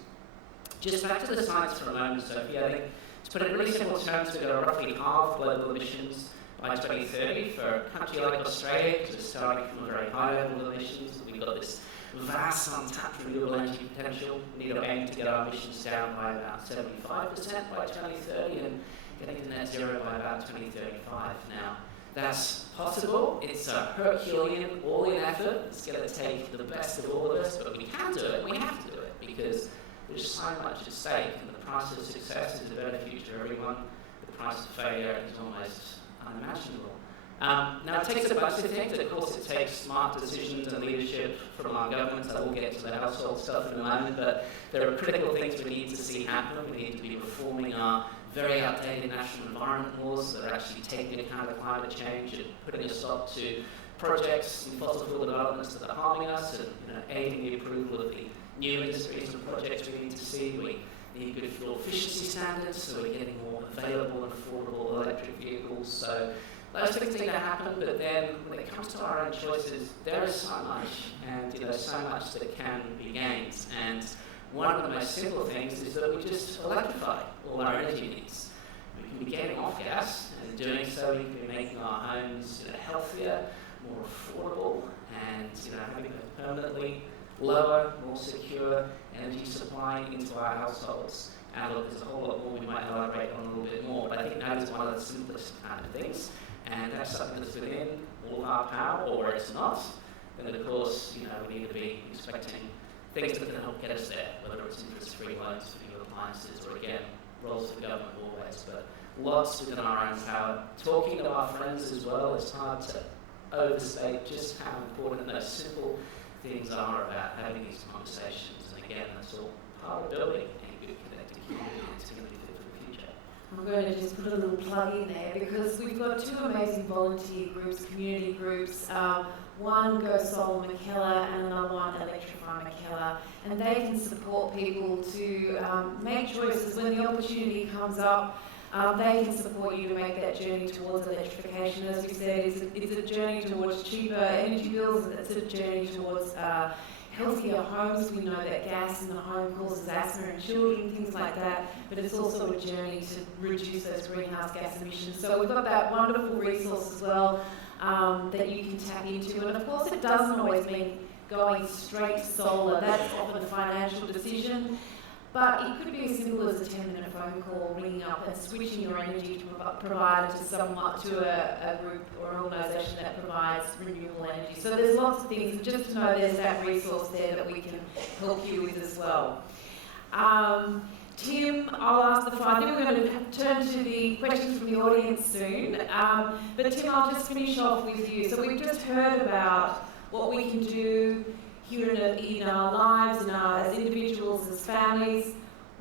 Just back to the science for a moment, Sophie. I think, to put it in really simple terms, we're going to roughly halve global emissions by 2030 for a country like Australia, because we're starting from a very high level of emissions. We've got this vast untapped renewable energy potential. We need to aim to get our emissions down by about 75% by 2030 and getting to net zero by about 2035. Now, that's possible. It's a Herculean, all-in effort. It's going to take the best of all of us, but we can do it, and we have to do it, because there's so much at stake, and the price of success is a better future for everyone. The price of failure is almost unimaginable. Now it takes a bunch of things. Of course, it takes smart decisions and leadership from our governments. I will get to the household stuff in a moment, but there are critical things we need to see happen. We need to be reforming our very outdated national environment laws that are actually taking account of climate change and putting a stop to projects and fossil fuel developments that are harming us, and aiding the approval of the new industries and projects we need to see. We need good fuel efficiency standards, so we're getting more available and affordable electric vehicles. So those things need to happen, but then when it comes to our own choices, there is so much, and so much that can be gained. And one of the most simple things is that we just electrify all our energy needs. We can be getting off gas, and in doing so, we can be making our homes healthier, more affordable, and having a permanently lower, more secure energy supply into our households. And look, there's a whole lot more we might elaborate on a little bit more, but I think that is one of the simplest kind of things. And that's something that's within all of our power, or it's not. Then of course, we need to be expecting things that can help get us there, whether it's interest-free loans for new appliances, or again, roles for government always, but lots within our own power. Talking to our friends as well, it's hard to overstate just how important those simple things are about having these conversations. And again, that's all part of building a good connected community that's going to be fit for the future. I'm going to just put a little plug in there because we've got two amazing volunteer groups, community groups. One Go Solar Mackellar and another one Electrify Mackellar, and they can support people to make choices when the opportunity comes up. They can support you to make that journey towards electrification. As you said, it's a journey towards cheaper energy bills, it's a journey towards healthier homes. We know that gas in the home causes asthma in children, things like that, but it's also a journey to reduce those greenhouse gas emissions. So we've got that wonderful resource as well that you can tap into. And of course, it doesn't always mean going straight to solar. That's often a financial decision. But it could be as simple as a 10-minute phone call, ringing up and switching your energy provider to a group or an organisation that provides renewable energy. So there's lots of things, and just to know there's that resource there that we can help you with as well. Tim, I'll ask the five. Then we're going to turn to the questions from the audience soon. But Tim, I'll just finish off with you. So we've just heard about what we can do here in our lives, as individuals, as families.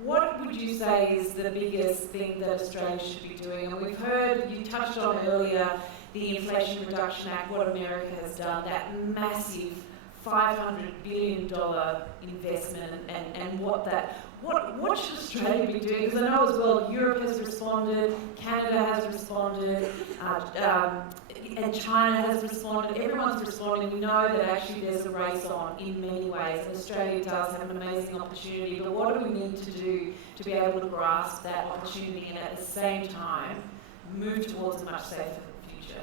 What would you say is the biggest thing that Australia should be doing? And we've heard, you touched on earlier, the Inflation Reduction Act, what America has done, that massive $500 billion investment, and what should Australia be doing? Because I know as well Europe has responded, Canada has responded, and China has responded. Everyone's responding. We know that actually there's a race on in many ways, and Australia does have an amazing opportunity. But what do we need to do to be able to grasp that opportunity and at the same time move towards a much safer future?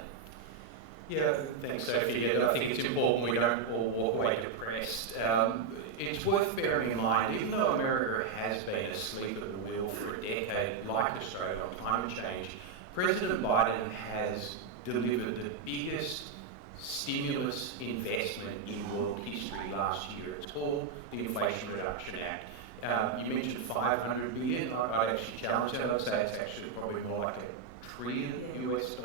Yeah, thanks, Sophie. And I think it's important we don't all walk away depressed. It's worth bearing in mind, even though America has been asleep at the wheel for a decade, like Australia, on climate change, President Biden has delivered the biggest stimulus investment in world history last year. It's called the Inflation Reduction Act. You mentioned $500 billion. I'd actually challenge that. I'd say it's actually probably more like $1 trillion US.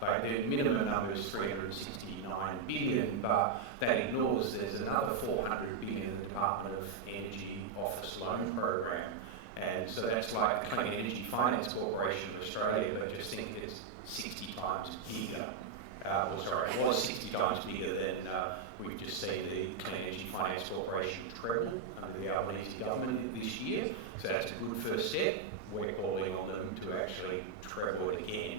The minimum number is $369 billion, but that ignores there's another $400 billion in the Department of Energy Office Loan Program. And so that's like the Clean Energy Finance Corporation of Australia, but just think it's 60 times bigger. It was 60 times bigger than we've just seen the Clean Energy Finance Corporation treble under the Albanese government this year. So that's a good first step. We're calling on them to actually treble it again.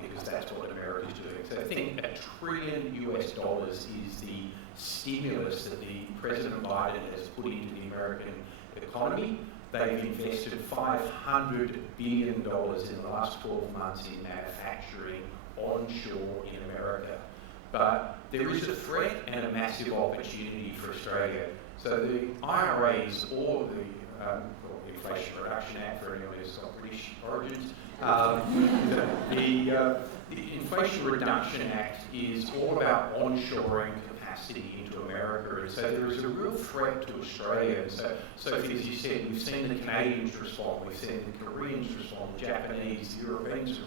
Because that's what America's doing. So I think $1 trillion US is the stimulus that the President Biden has put into the American economy. They've invested $500 billion in the last 12 months in manufacturing onshore in America. But there is a threat and a massive opportunity for Australia. So the IRAs, or the Inflation Reduction Act, for anyone who's got British origins, the Inflation Reduction Act is all about onshoring capacity into America, and so there is a real threat to Australia. And so, Sophie, as you said, we've seen the Canadians respond, we've seen the Koreans respond, the Japanese, the Europeans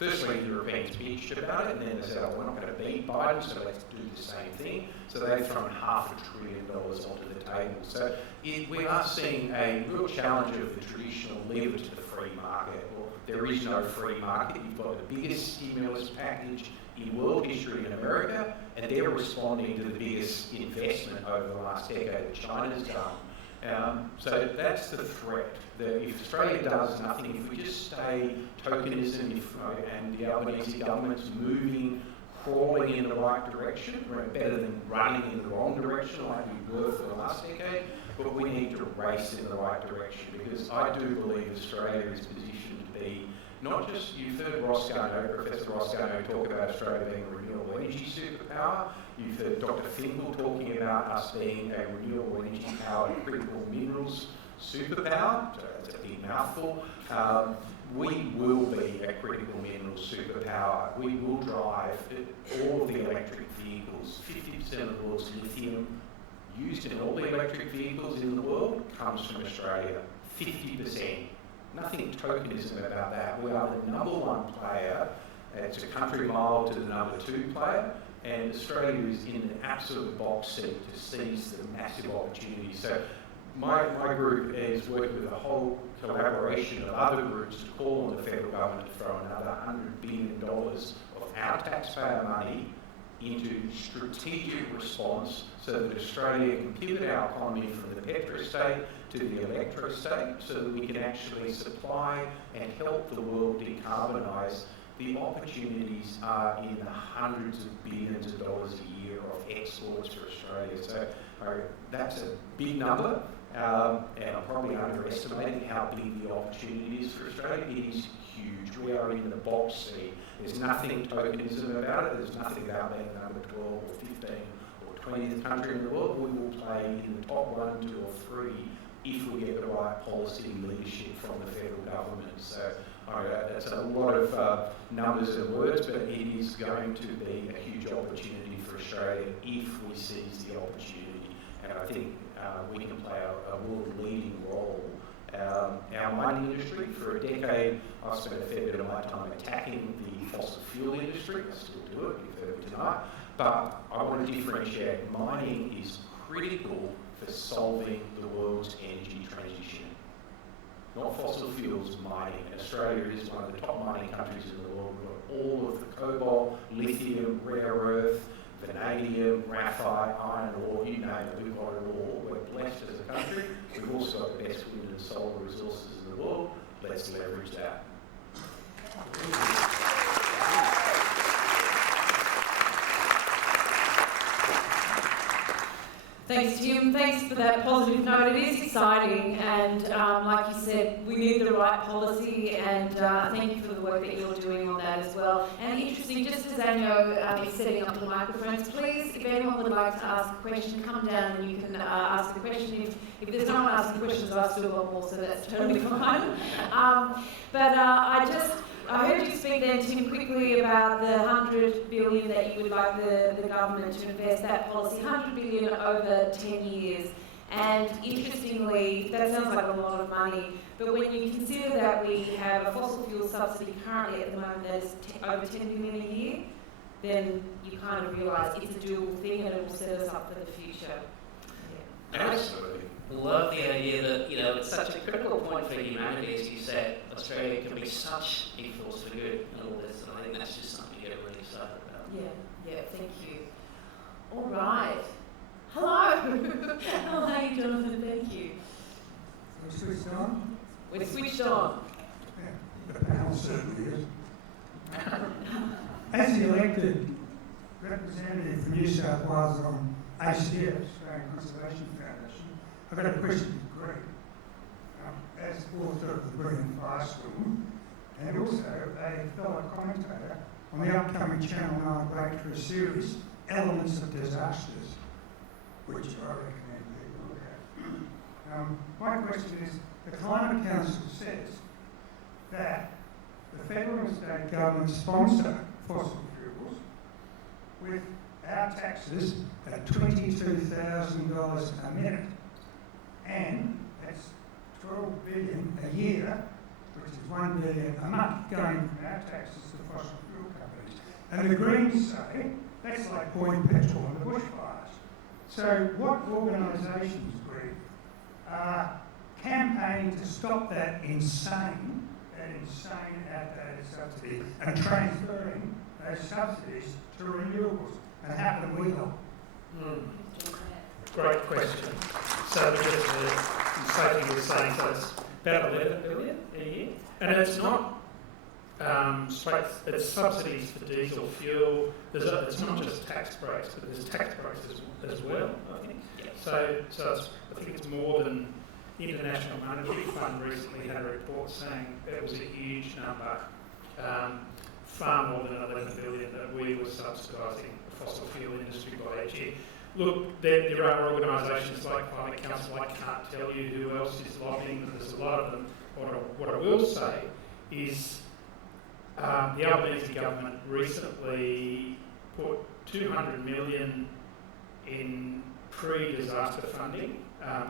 firstly, the Europeans bitched about it, and then they said, oh, we're not going to beat Biden, so let's do the same thing. So they've thrown $500 billion onto the table. So we are seeing a real challenge of the traditional leave it to the free market. Well, there is no free market. You've got the biggest stimulus package in world history in America, and they're responding to the biggest investment over the last decade that China's done. So that's the threat. That if Australia does nothing, if we just stay tokenism and the Albanese government's moving, crawling in the right direction, better than running in the wrong direction like we were for the last decade, but we need to race in the right direction, because I do believe Australia is positioned to be not just, you've heard Professor Roscoe talk about Australia being a renewable energy superpower. You've heard Dr. Finkel talking about us being a renewable energy powered critical minerals superpower. So that's a big mouthful. We will be a critical minerals superpower. We will drive all of the electric vehicles. 50% of the world's lithium used in all the electric vehicles in the world comes from Australia. 50%. Nothing tokenism about that. We are the number one player. It's a country mile to the number two player, and Australia is in an absolute box seat to seize the massive opportunity. So my group is working with a whole collaboration of other groups to call on the federal government to throw another $100 billion of our taxpayer money into strategic response so that Australia can pivot our economy from the petrostate to the electrostate, so that we can actually supply and help the world decarbonise. The opportunities are in the hundreds of billions of dollars a year of exports for Australia. So that's a big number, and I'm probably underestimating how big the opportunity is for Australia. It is huge. We are in the box seat. There's nothing tokenism about it. There's nothing about being number 12 or 15 or 20th country in the world. We will play in the top 1, 2 or 3 if we get the right policy leadership from the federal government. So that's a lot of numbers and words, but it is going to be a huge opportunity for Australia if we seize the opportunity. And I think we can play a world-leading role. Our mining industry, for a decade, I've spent a fair bit of my time attacking the fossil fuel industry. I still do it, you've heard me tonight. But I want to differentiate. Mining is critical for solving the world's energy transition. Not fossil fuels, mining. And Australia is one of the top mining countries in the world. We've got all of the cobalt, lithium, rare earth, vanadium, graphite, iron ore, you name it, we've got it all. We're blessed as a country. We've also got the best wind and solar resources in the world. Let's leverage that. Thanks, Tim. Thanks for that positive note. It is exciting, and like you said, we need the right policy, and thank you for the work that you're doing on that as well. And interesting, just as Anyo is setting up the microphones, please, if anyone would like to ask a question, come down and you can ask the question. If there's no one asking questions, I've still got more, so that's totally fine. I heard you speak then, Tim, quickly about the $100 billion that you would like the government to invest, that policy, $100 billion over 10 years. And interestingly, that sounds like a lot of money, but when you consider that we have a fossil fuel subsidy currently at the moment that is over $10 billion a year, then you kind of realise it's a doable thing and it will set us up for the future. Yeah. Absolutely. Love the idea that, it's such a critical point for humanity, as you said. Australia can be such a force for good and all this, and I think that's just something to get really excited about. Yeah, thank you. All right. Hello. Hi, Jonathan, thank you. We're switched on? We're switched on. Yeah, the panel certainly is. As the elected representative for New South Wales on ACF, Australian Conservation Foundation, I've got a question for Greg. As author of the Brilliant Fire School, and also a fellow commentator on the upcoming Channel 9 breakthrough series, Elements of Disasters, which I recommend people look at. My question is, the Climate Council says that the federal and state governments sponsor fossil fuels with our taxes at $22,000 a minute, and that's $12 billion a year, which which is $1 billion a month going from our taxes to fossil fuel companies. And the Greens say that's like pouring petrol on the bushfires. So what organisations, Greg, are campaigning to stop that insane outdated subsidy and transferring those subsidies to renewables? And how can we help? Great question. So Sophie was saying, so it's about 11 billion a year, and it's not straight. It's subsidies for diesel fuel. It's not just tax breaks, but there's tax breaks as well. I think. So I think it's more than the International Monetary Fund recently had a report saying it was a huge number, far more than 11 billion that we were subsidising the fossil fuel industry by each year. Look, there are organisations like Climate Council. I can't tell you who else is lobbying, but there's a lot of them. What I will say is the Albanese government recently put 200 million in pre-disaster funding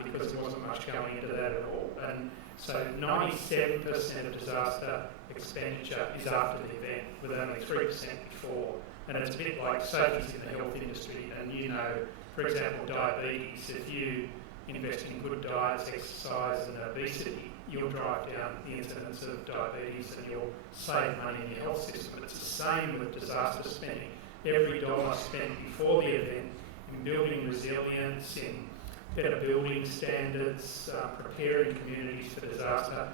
because there wasn't much going into that at all. And so 97% of disaster expenditure is after the event, with only 3% before. And it's a bit like Sophie's in the health industry, and you know, for example, diabetes. If you invest in good diets, exercise and obesity, you'll drive down the incidence of diabetes and you'll save money in your health system. But it's the same with disaster spending. Every dollar spent before the event in building resilience, in better building standards, preparing communities for disaster,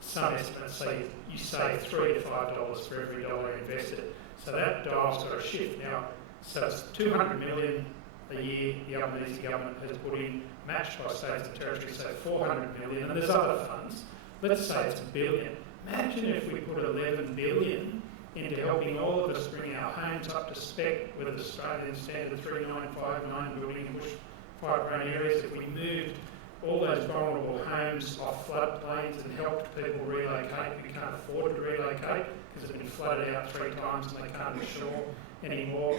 some estimates say you save $3 to $5 for every dollar invested. So that dial's got to shift now. So it's 200 million a year the Albanese government has put in, matched by states and territories, so 400 million, and there's other funds. Let's say it's $1 billion. Imagine if we put 11 billion into helping all of us bring our homes up to spec with Australian Standard 3959 building in bushfire-prone areas. If we moved all those vulnerable homes off floodplains and helped people relocate who can't afford to relocate because they've been flooded out 3 times and they can't ashore anymore.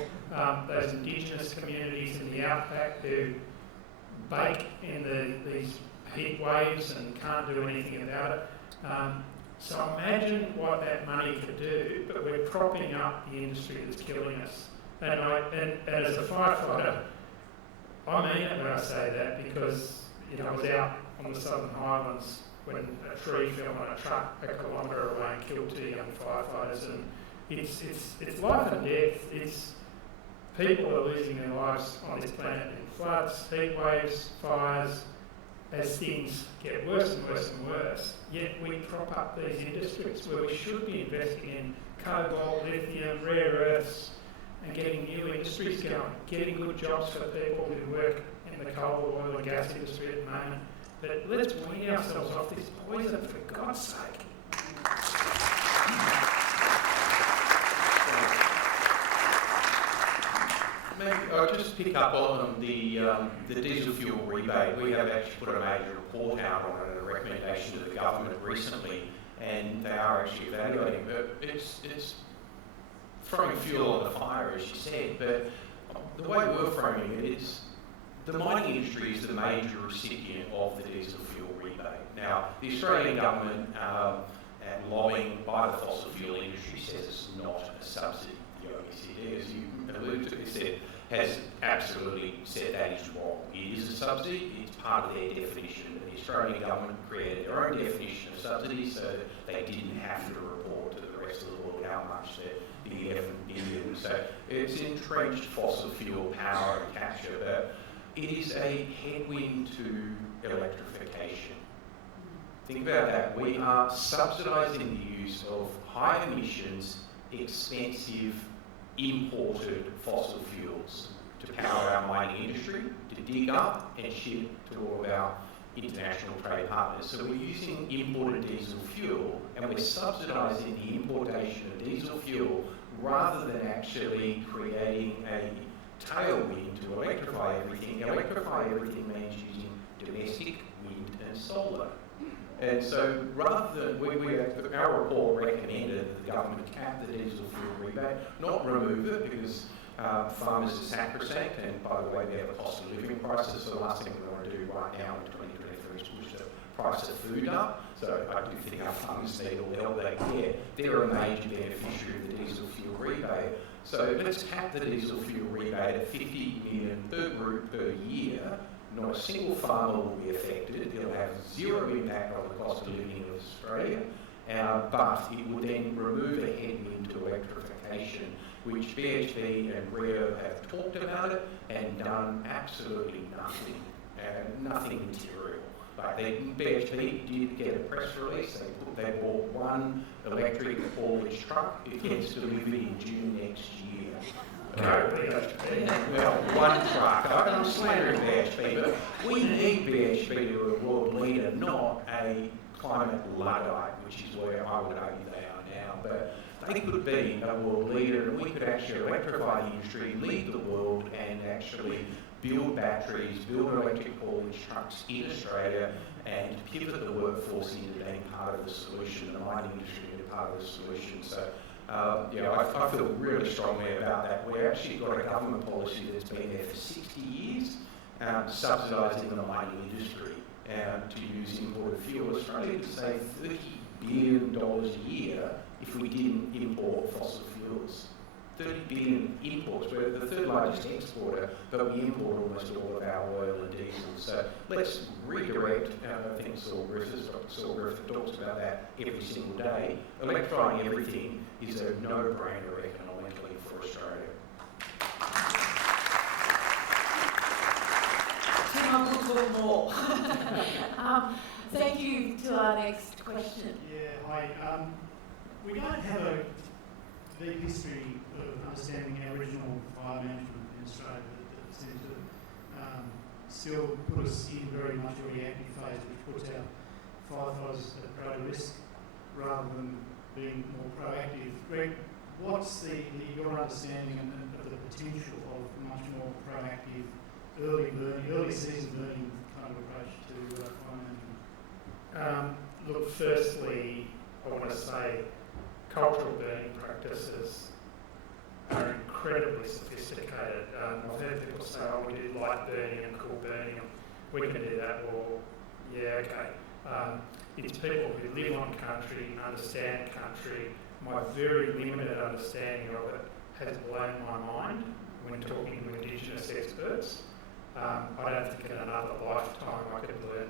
Those Indigenous communities in the outback who bake in these heat waves and can't do anything about it. So imagine what that money could do, but we're propping up the industry that's killing us. And as a firefighter, I mean it when I say that, because I was out on the Southern Highlands when a tree fell on a truck a kilometre away and killed 2 young firefighters, and it's life and death. It's people are losing their lives on this planet in floods, heat waves, fires, as things get worse and worse and worse. Yet we prop up these industries where we should be investing in cobalt, lithium, rare earths, and getting new industries going, getting good jobs for people who work in the coal, oil and gas industry at the moment. But let's wean ourselves off this poison, for God's sake. Maybe I'll just pick up on the diesel fuel rebate. We have actually put a major report out on it, a recommendation to the government recently, and they are actually evaluating it. It's throwing fuel on the fire, as you said, but the way we're framing it is the mining industry is the major recipient of the diesel fuel rebate. Now, the Australian government and lobbying by the fossil fuel industry says it's not a subsidy. The OECD, as you alluded to, said, has absolutely said that is wrong. It is a subsidy, it's part of their definition. The Australian government created their own definition of subsidy so they didn't have to report to the rest of the world how much the 11 billion. So it's entrenched fossil fuel power and capture, but it is a headwind to electrification. Think about that. We are subsidising the use of high emissions, expensive, imported fossil fuels to power our mining industry, to dig up and ship to all of our international trade partners. So we're using imported diesel fuel and we're subsidising the importation of diesel fuel rather than actually creating a tailwind to electrify everything. Electrify everything means using domestic wind and solar. And so rather than, our report recommended that the government cap the diesel fuel rebate, not remove it because farmers are sacrosanct, and by the way, we have a cost of living crisis, so the last thing we want to do right now in 2023 is push the price of food up. So I do think our funds need all the help they can get. They're a major beneficiary of the diesel fuel rebate. So let's cap the diesel fuel rebate at 50 million per group per year. Not a single farmer will be affected. It'll have zero impact on the cost of living of Australia, but it would then remove a headwind to electrification, which BHP and Rio have talked about it and done absolutely nothing, nothing material. Like BHP did get a press release. They bought one electric haulage truck. It gets delivered in June next year. Well, one truck. I'm slandering BHP, but we need BHP to be a world leader, not a climate Luddite, which is where I would argue they are now. But they could be a world leader, and we could actually electrify the industry, lead the world, and actually build batteries, build electric haulage trucks in Australia, and pivot the workforce into being part of the solution, the mining industry into part of the solution. So, I feel really strongly about that. We've actually got a government policy that's been there for 60 years, subsidising the mining industry to use imported fuel. Australia could save $30 billion a year if we didn't import fossil fuels. 30 billion imports. We're the third largest exporter, but we import almost all of our oil and diesel. So let's redirect. I think Saul Griffith talks about that every single day. Electrifying everything is a no-brainer economically for Australia. Tim, I will talk more. Thank you. To our next question. Yeah, hi. We don't have a deep history of understanding Aboriginal fire management in Australia that seems to still put us in very much a reactive phase, which puts our firefighters at greater risk rather than being more proactive. Greg, what's your understanding of the potential of much more proactive, early season burning kind of approach to fire management? Look, firstly, I want to say cultural burning practices are incredibly sophisticated. I've heard people say, oh, we do light burning and cool burning, and we can do that. Well, yeah, okay. It's people who live on country, understand country. My very limited understanding of it has blown my mind when talking to Indigenous experts. I don't think in another lifetime I could learn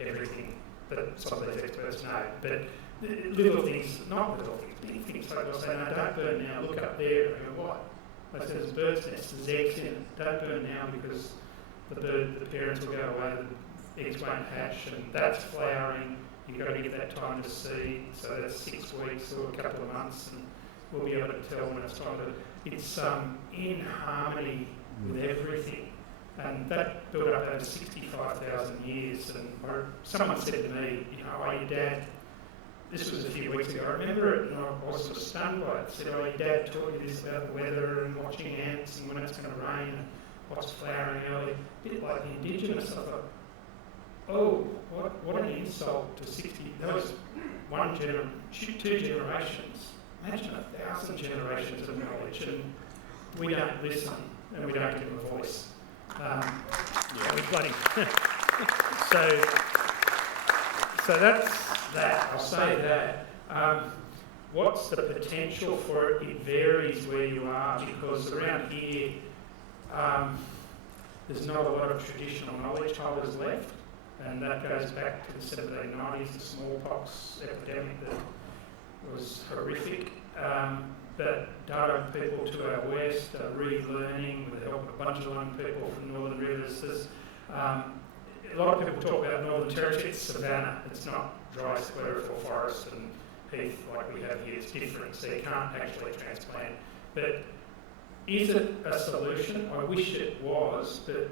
everything that some of these experts know. But little things, not little things, big things, like they'll say, no, don't burn now, look up there. I go, what? They say there's a bird's nest, there's eggs in it. Don't burn now because the parents will go away, the eggs won't hatch, and that's flowering. You've got to give that time to seed, so that's 6 weeks or a couple of months, and we'll be able to tell when it's time to. It's in harmony with everything. And that built up over 65,000 years. And someone said to me, oh, your dad, this was a few weeks ago, I remember it, and I was sort of stunned by it. Said, oh, your dad taught you this about the weather and watching ants and when it's going to rain and what's flowering early. A bit like the Indigenous. I thought, oh, what an insult to 60. That was two generations. Imagine 1,000 generations of knowledge, and we don't listen and we don't give them a voice. We're flooding. So that's that. I'll say that. What's the potential for it? It varies where you are, because around here there's not a lot of traditional knowledge holders left, and that goes back to the 1790s, the smallpox epidemic that was horrific. But Darug people to our west are relearning with the help of a bunch of young people from Northern Rivers. There's, a lot of people talk about Northern Territory, it's savanna, it's not dry sclerophyll forest and heath like we have here, it's different, so you can't actually transplant. But is it a solution? I wish it was, but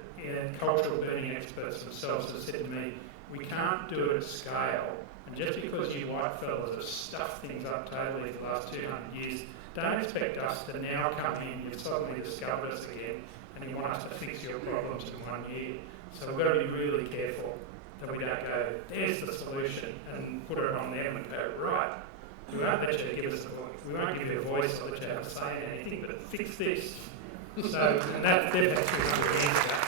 cultural burning experts themselves have said to me, we can't do it at scale, and just because you white fellas have stuffed things up totally for the last 200 years, don't expect us to now come in and suddenly discover us again and you want us to fix your problems in 1 year. So we've got to be really careful that we don't go, there's the solution, and put it on them and go, right, we won't let you give us a voice. We won't give you a voice or let you have a say in anything, but fix this. So, and they've had 200 years of that.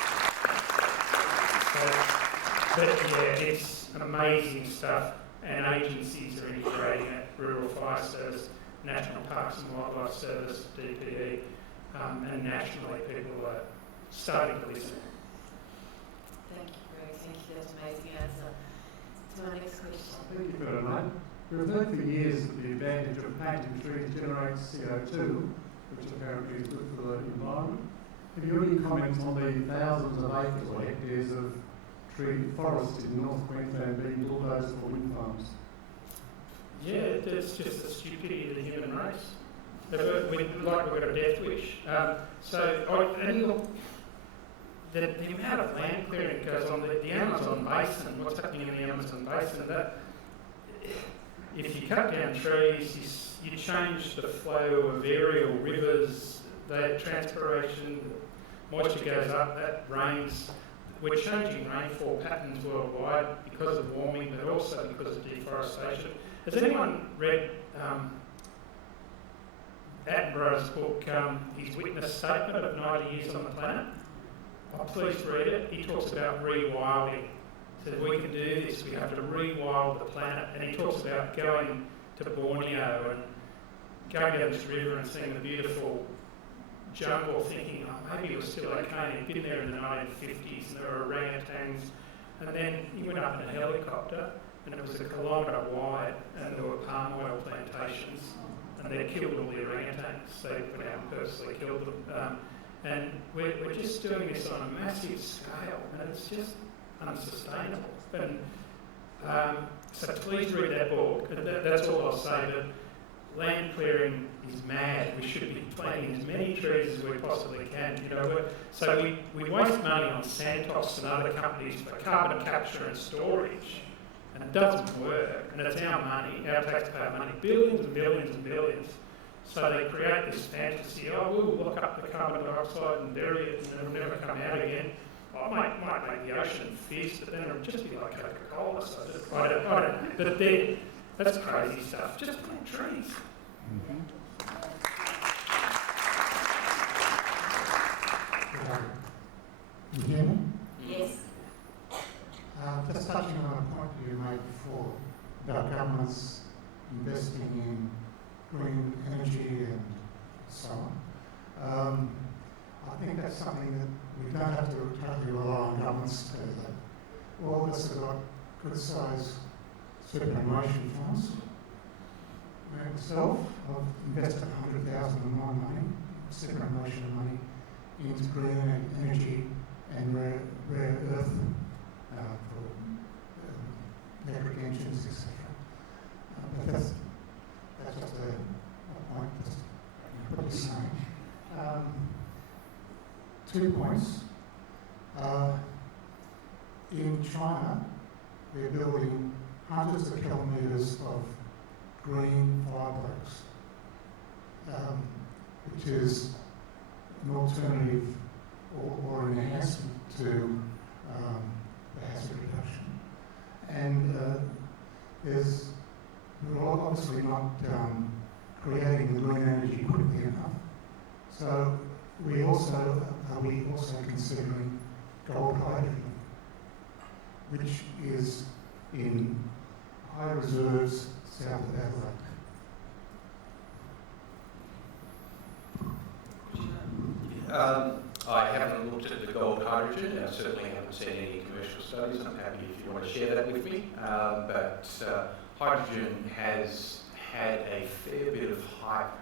But yeah, it's amazing stuff. and agencies are integrating it, Rural Fire Service, National Parks and Wildlife Service, DPE, and nationally people are starting to listen. Thank you, Greg. Thank you. That's an amazing answer. To my next question. Thank you, Ferdinand. We've heard for years that the advantage of planting trees generates CO2, which apparently is good for the environment. Have you any comments on the thousands of acres or hectares of tree forests in North Queensland being bulldozed for wind farms? Yeah, it's just the stupidity of the human race. We've got a death wish. And look, the amount of land clearing goes on, the Amazon basin, what's happening in the Amazon basin, that if you cut down trees, you change the flow of aerial rivers, the transpiration, the moisture goes up, that rains. We're changing rainfall patterns worldwide because of warming, but also because of deforestation. Has anyone read Attenborough's book, his witness statement of 90 years on the planet? Oh, please read it. He talks about rewilding. He says we can do this, we have to rewild the planet. And he talks about going to Borneo and going down this river and seeing the beautiful jungle, thinking, oh, maybe it was still okay. He'd been there in the 1950s and there were orangutans. And then he went up in a helicopter and it was a kilometre wide and there were palm oil plantations and they killed all the orangutans. They went out and purposely killed them. And we're just doing this on a massive scale and it's just unsustainable. And so please read that book. That's all I'll say. But land clearing is mad. We should be planting as many trees as we possibly can. So we waste money on Santos and other companies for carbon capture and storage, and it doesn't work. And it's our money, our taxpayer money, billions and billions and billions. So they create this fantasy, we'll lock up the carbon dioxide and bury it and it'll never come out again. I might make the ocean fierce, but then it'll just be like Coca-Cola. So I don't. But that's crazy stuff. Just plant trees. You hear me? Yes. Just touching on a point you made before about governments investing in green energy and so on. I think that's something that we don't have to totally rely on governments to do that. All of us have got good sized superannuation funds. Myself, I've invested $100,000 of my money, superannuation money, into green energy and rare earth for electric engines, etc. But that's just a point, just quickly saying. 2 points. In China, they're building hundreds of kilometres of green fire breaks, which is an alternative or an enhancement to the hazard reduction. And we're obviously not creating the green energy quickly enough. So are we also considering gold hydrogen, which is in high reserves south of Adelaide? I haven't looked at the gold hydrogen. I certainly haven't seen any commercial studies. I'm happy if you want to share that with me. But hydrogen has had a fair bit of hype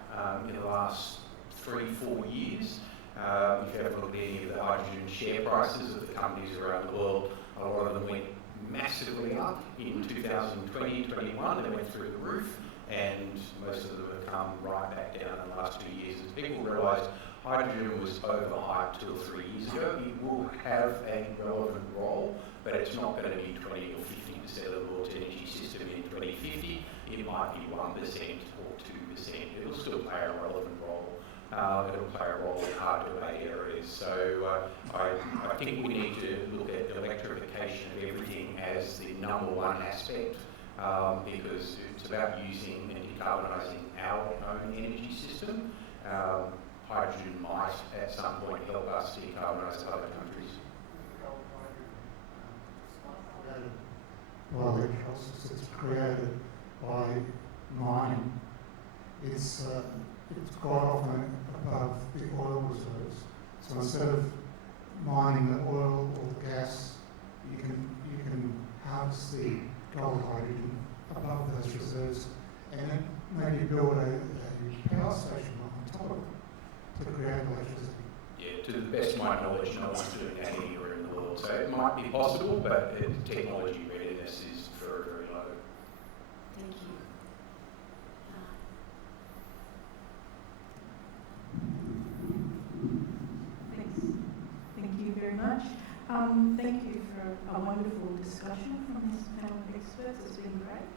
in the last 3-4 years. If you have a look at any of the hydrogen share prices of the companies around the world, a lot of them went massively up in 2020-21. They went through the roof, and most of them have come right back down in the last 2 years. As people realised hydrogen was overhyped 2 or 3 years ago, it will have a relevant role, but it's not going to be 20 or 50% of the world's energy system in 2050. It might be 1% or 2%. It'll still play a relevant role. It'll play a role in hard-to-abate areas. So I think we need to look at electrification of everything as the number one aspect, because it's about using and decarbonising our own energy system. Hydrogen might at some point help us decarbonise other countries. by electrolysis. It's created by mining. It's quite often above the oil reserves. So instead of mining the oil or the gas, you can harvest the gold hydrogen above those reserves, and then maybe build a power station on top of it to create electricity. Yeah, to the best of my knowledge, no one's doing that anywhere in the world. So it might be possible, but technology readiness is very, very low. Thank you. Thanks. Thank you very much. Thank you for a wonderful discussion from this panel of experts. It's been great.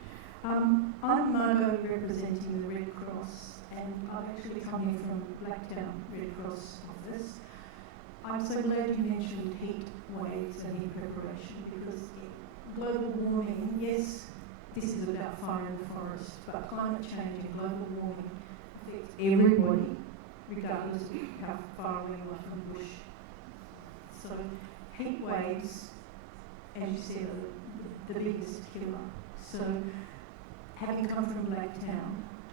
I'm Margot, representing the Red Cross, and I'm actually coming from Blacktown Red Cross office. I'm so glad you mentioned heat waves and heat preparation, because global warming, yes, this is about fire in the forest, but climate change and global warming affects everybody, regardless of how far away you are from the bush. So heat waves, as you said, are the biggest killer. So having come from Blacktown,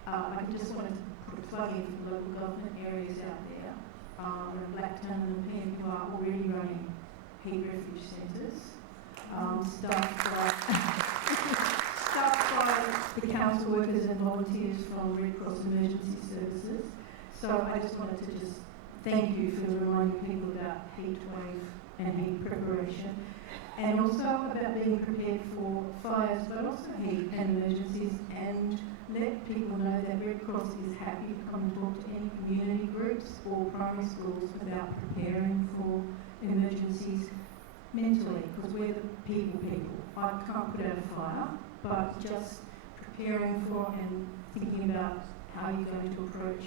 I just wanted to put a plug in for local government areas out there. Blacktown and the PNP are already running heat refuge centres, staffed by the council workers and volunteers from Red Cross Emergency Services. So I just wanted to just thank you for reminding people about heat wave and heat preparation, and also about being prepared for fires, but also heat and emergencies, and let people know that Red Cross is happy to come and talk to any community groups or primary schools about preparing for emergencies mentally, because we're the people. I can't put out a fire, but just preparing for and thinking about how you're going to approach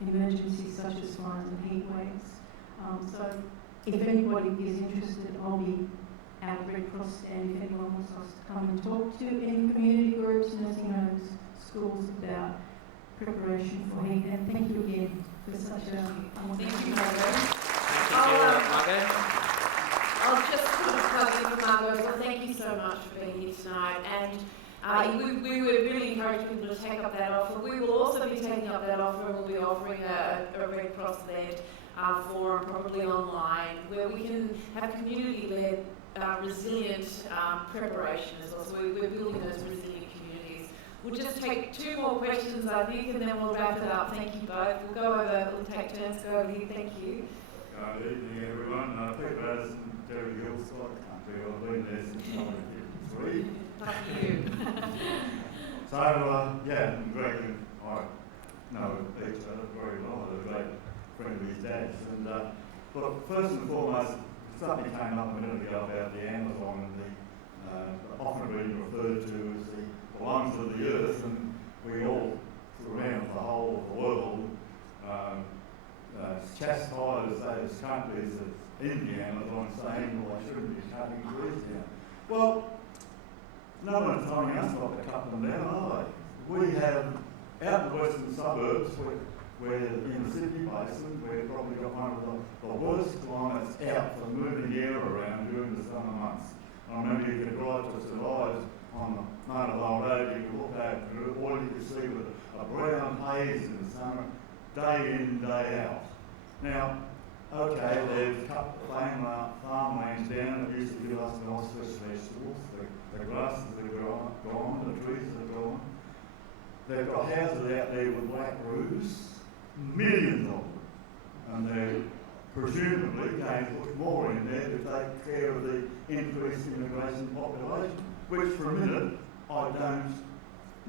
emergencies such as fires and heat waves. So if anybody is interested, I'll be at Red Cross stand if anyone wants us to come and talk to any community groups, nursing homes, schools about preparation for heat. And thank you again for such a wonderful. Thank you, Margot. Margot. I'll just put a plug in for Margot. Well, thank you so much for being here tonight. And we would really encourage people to take up that offer. We will also be taking up that offer, and we'll be offering a Red Cross-led forum, probably online, where we can have community-led resilient preparation as well. So we're building those resilient communities. We'll just take two more questions, I think, and then we'll wrap it up. Thank you both. We'll go over, we'll take turns, go over here. Thank you. Good evening, everyone. Peter Addison, Terry Hill, Scott Country. I've been there since 1953. Thank you. So, yeah, Greg and I know each other very well. I'm a great friend of his dad's. And look, first and foremost, something came up a minute ago about the Amazon and the often being referred to as the lungs of the earth, and we all around the whole of the world chastise those countries that in the Amazon, saying, well, they shouldn't be cutting trees down. Well, no one's telling us not to cut them down, are they? We have out in the western suburbs, where in the Sydney Basin, we've probably got one of the worst climates out for moving air around during the summer months. I remember you could drive to St Ives on the Martello Road, you could look out through, all you could see was a brown haze in the summer, day in, day out. Now, okay, they've cut the farmlands down, it used to give us nice fresh vegetables, the grasses are gone, the trees are gone. They've got houses out there with black roofs, millions of them, and they're presumably going to put more in there to take care of the increased immigration population, which for a minute I don't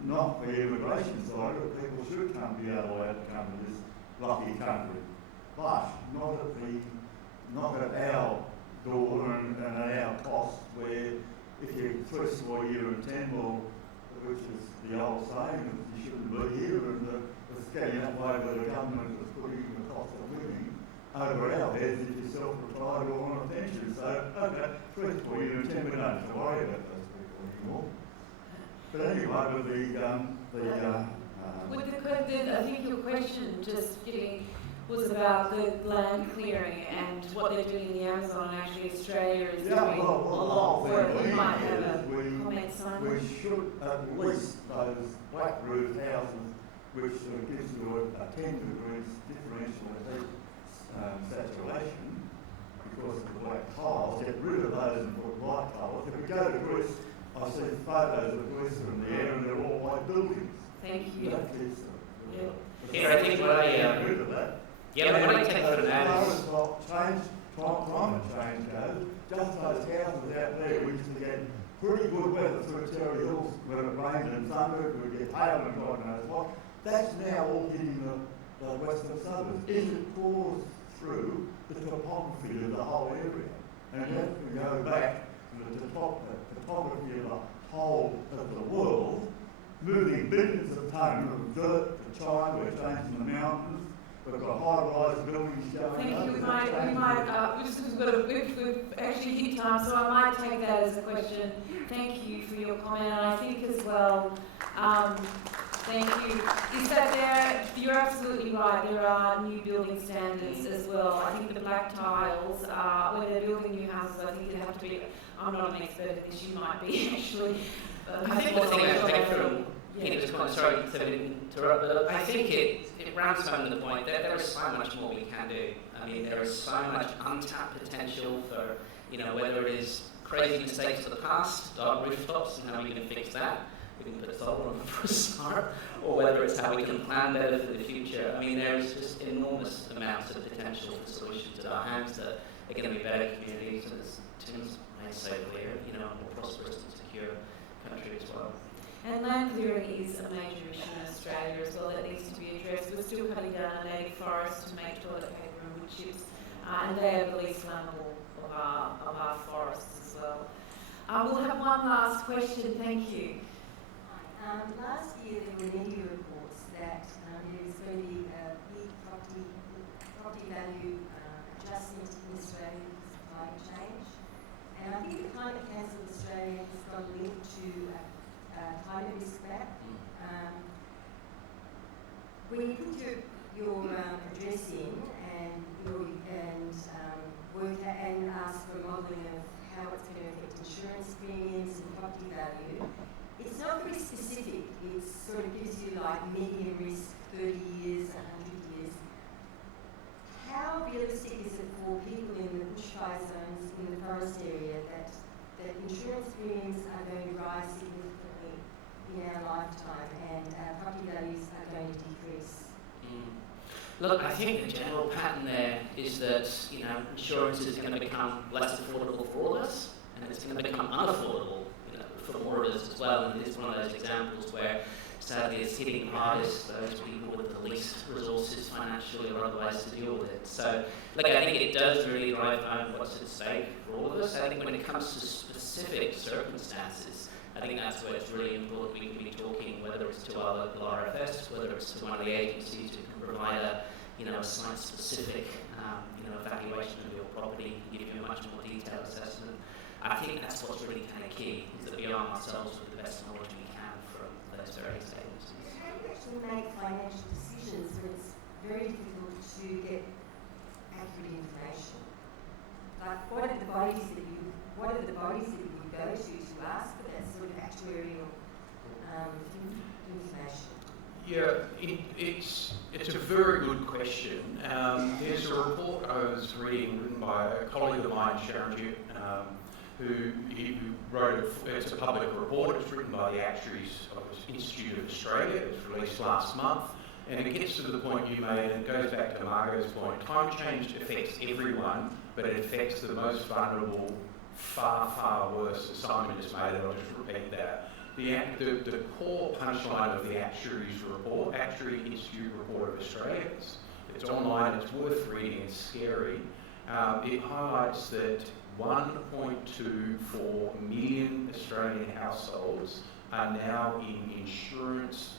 knock the immigration side of it. People should be allowed to come to this lucky country, but not at our door and at our cost, where if you twist for a year and 10, well, which is the old saying that you shouldn't be here, and it's getting that way where the government is putting the cost of living over our heads if you're self-retired or on a pension. So, okay, twist for a year and 10, we don't have to worry about those people anymore. But anyway, with I think your question, just getting, was about the land clearing and what they're doing in the Amazon, and actually Australia is doing Yeah, a lot well, work. we You might have a we comment, Simon? we should at least those black roof houses, which sort of gives you a 10 degrees differential in heat saturation because of the black tiles, get rid of those and put white tiles. If we go to Greece, I see photos of Greece from the air and they're all white buildings. Thank you. That keeps them. Yeah. Here, I think what I, Get rid of that. what I take from that as is, far as climate change goes, just those houses out there, we used to get pretty good weather through Terry Hills when it rained and thundered, we get hail and God knows what. That's now all hitting the western suburbs. Is it caused through the topography of the whole area? And you have to go back to the topography of the whole of the world, moving billions of tons of dirt to China, we're changing the mountains, we've got high-rise buildings going Thank up. you. We've actually hit time, so I might take that as a question. Thank you for your comment, and I think as well, thank you, is that you're absolutely right, there are new building standards as well. I think the black tiles, when they're building new houses, I think they have to be, I'm not an expert in this, you might be actually. I think the thing I take from Peter's comment, sorry to interrupt, but I think it rounds home the point that there is so much more we can do. I mean, there is so much untapped potential for, whether it is crazy mistakes of the past, dark rooftops, and how we can fix that. We can put solar on them for a start, or whether it's how we can plan better for the future. I mean, there is just enormous amounts of potential for solutions at our hands that are going to be better communities, and as Tim's made so clear, a more prosperous and secure country as well. And land clearing is a major issue in Australia as well that needs to be addressed. We're still cutting down a native forest to make toilet paper and wood chips, and they are the least flammable of our forests as well. We'll have one last question. Thank you. Last year there were media reports that there was going to be a big property value adjustment in Australia because of climate change. And I think the Climate Council of Australia has got a link to a climate risk map. When you put your address in and work out and ask for modelling of how it's going to affect insurance premiums and property value, it's not very specific. It sort of gives you like medium risk, 30 years, 100 years. How realistic is it for people in the bushfire zones in the forest area that insurance premiums are going to rise significantly in our lifetime and property values are going to decrease? Look, I think the general pattern there is that, insurance is going to become less affordable for all of us, and it's going to become unaffordable for more of us as well, and it is one of those examples where sadly it's hitting hardest those people with the least resources financially or otherwise to deal with it. So, I think it does really drive home what's at stake for all of us. I think when it comes to specific circumstances, I think that's where it's really important we can be talking, whether it's to our local RFS, whether it's to one of the agencies who can provide a site-specific evaluation of your property and give you a much more detailed assessment. I think that's what's really kind of key, is that we arm ourselves with the best knowledge we can from those various agencies. How do you actually make financial decisions when it's very difficult to get accurate information? Like, what are the bodies that you would go to ask for that sort of actuarial information? Yeah, it's a very good question. There's a report I was reading written by a colleague of mine, Sharon Duke, who wrote it's a public report. It's written by the Actuaries of the Institute of Australia. It was released last month, and it gets to the point you made, and it goes back to Margot's point. Climate change affects everyone, but it affects the most vulnerable far, far worse. As Simon just made it, I'll just repeat that. The core punchline of the Actuaries report, Actuary Institute Report of Australia, it's online, it's worth reading, it's scary. It highlights that 1.24 million Australian households are now in insurance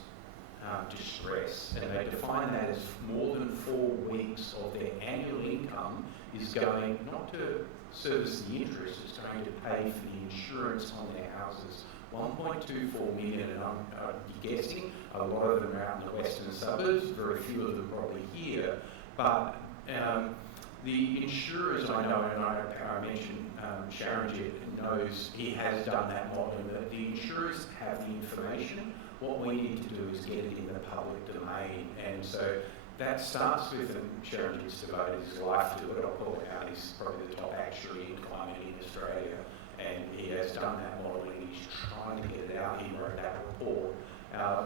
distress, and they define that as more than 4 weeks of their annual income is going not to service the interest, it's going to pay for the insurance on their houses. 1.24 million, and I'm guessing a lot of them are out in the western suburbs, very few of them probably here. But the insurers I know, and I mentioned Sharon knows he has done that modelling, that the insurers have the information. What we need to do is get it in the public domain. And so that starts with, and Sharon has devoted his life to it, I'll call it out, he's probably the top actuary in climate in Australia. And he has done that modelling, he's trying to get it out, he wrote that report.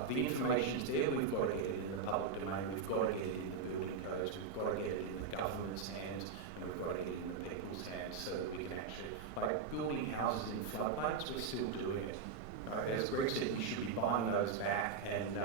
The information's there, we've got to get it in the public domain, we've got to get it in the building codes, we've got to get it in the government's hands, and we've got to get it in the people's hands so that we can actually, like building houses in floodplains, we're still doing it. As Greg said, we should be buying those back and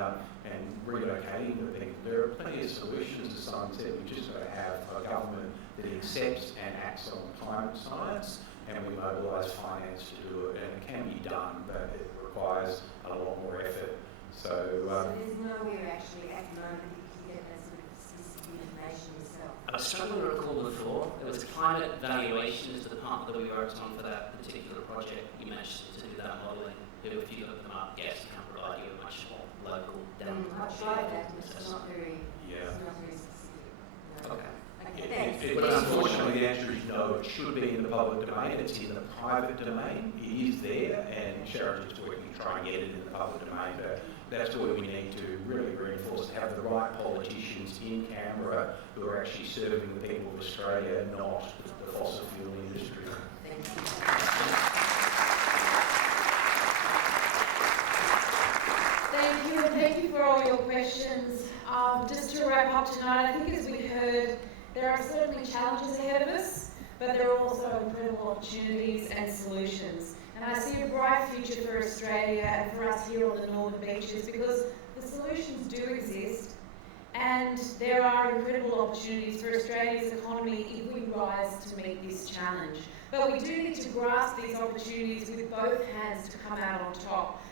relocating the people. There are plenty of solutions, as Simon said. We just got to have a government that accepts and acts on climate science, and we mobilise finance to do it. And it can be done, but it requires a lot more effort. So there's nowhere actually at the moment that you can get that sort of specific information yourself. I was struggling to recall before. There was climate valuation is the part that we worked on for that particular project. You managed to do that modelling. If you look them up, yes, can provide you a much more local down. I've tried that, but it's not very, yeah. it's not very specific. No. Okay. But unfortunately, the answer is no. It should be in the public domain. It's in the private domain. It is there, and Sharon's just working to try and get it in the public domain. But that's where we need to really reinforce, to have the right politicians in Canberra who are actually serving the people of Australia, not the fossil fuel industry. Thank you. Thank you for all your questions. Just to wrap up tonight, I think as we heard, there are certainly challenges ahead of us, but there are also incredible opportunities and solutions. And I see a bright future for Australia and for us here on the Northern Beaches, because the solutions do exist and there are incredible opportunities for Australia's economy if we rise to meet this challenge. But we do need to grasp these opportunities with both hands to come out on top.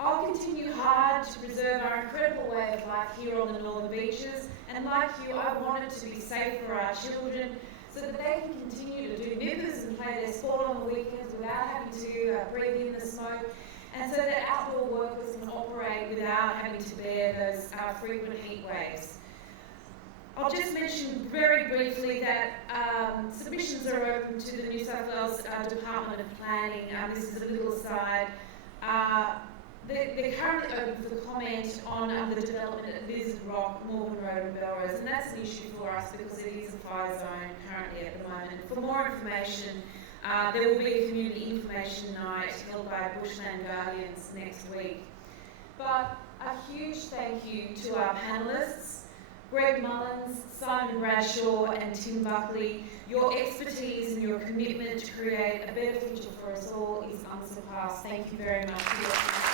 I'll continue hard to preserve our incredible way of life here on the Northern Beaches, and like you, I want it to be safe for our children so that they can continue to do nippers and play their sport on the weekends without having to breathe in the smoke, and so that outdoor workers can operate without having to bear those frequent heat waves. I'll just mention very briefly that submissions are open to the New South Wales Department of Planning. This is a little aside. They're currently open for comment on the development at Lizard Rock, Morgan Road and Belrose, and that's an issue for us because it is a fire zone currently at the moment. For more information, there will be a community information night held by Bushland Guardians next week. But a huge thank you to our panellists, Greg Mullins, Simon Bradshaw and Tim Buckley. Your expertise and your commitment to create a better future for us all is unsurpassed. Thank you very much for your time.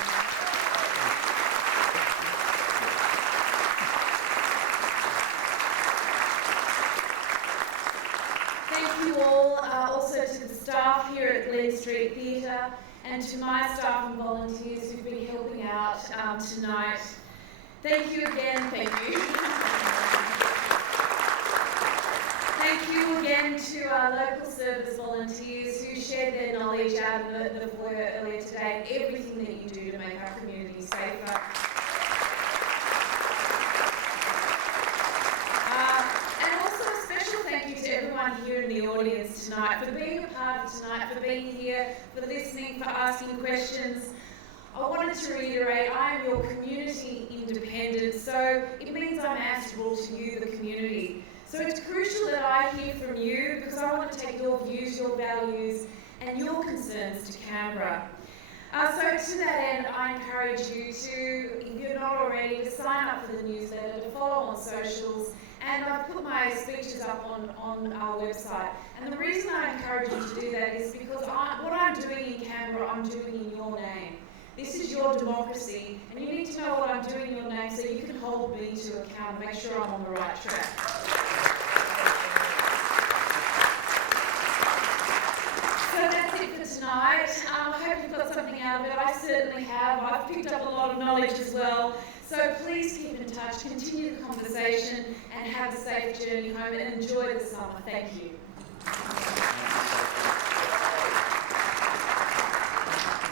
Thank you all, also to the staff here at Glen Street Theatre and to my staff and volunteers who've been helping out tonight. Thank you again, thank you. Thank you again to our local service volunteers who shared their knowledge out in the foyer earlier today, and everything that you do to make our community safer. And also a special thank you to everyone here in the audience tonight for being a part of tonight, for being here, for listening, for asking questions. I wanted to reiterate, I am your community independent, so it means I'm answerable to you, the community. So it's crucial that I hear from you because I want to take your views, your values and your concerns to Canberra. So to that end, I encourage you to, if you're not already, to sign up for the newsletter, to follow on socials, and I've put my speeches up on our website. And the reason I encourage you to do that is because what I'm doing in Canberra, I'm doing in your name. This is your democracy, and you need to know what I'm doing in your name so you can hold me to account and make sure I'm on the right track. So that's it for tonight. I hope you've got something out of it. I certainly have. I've picked up a lot of knowledge as well. So please keep in touch, continue the conversation, and have a safe journey home and enjoy the summer. Thank you.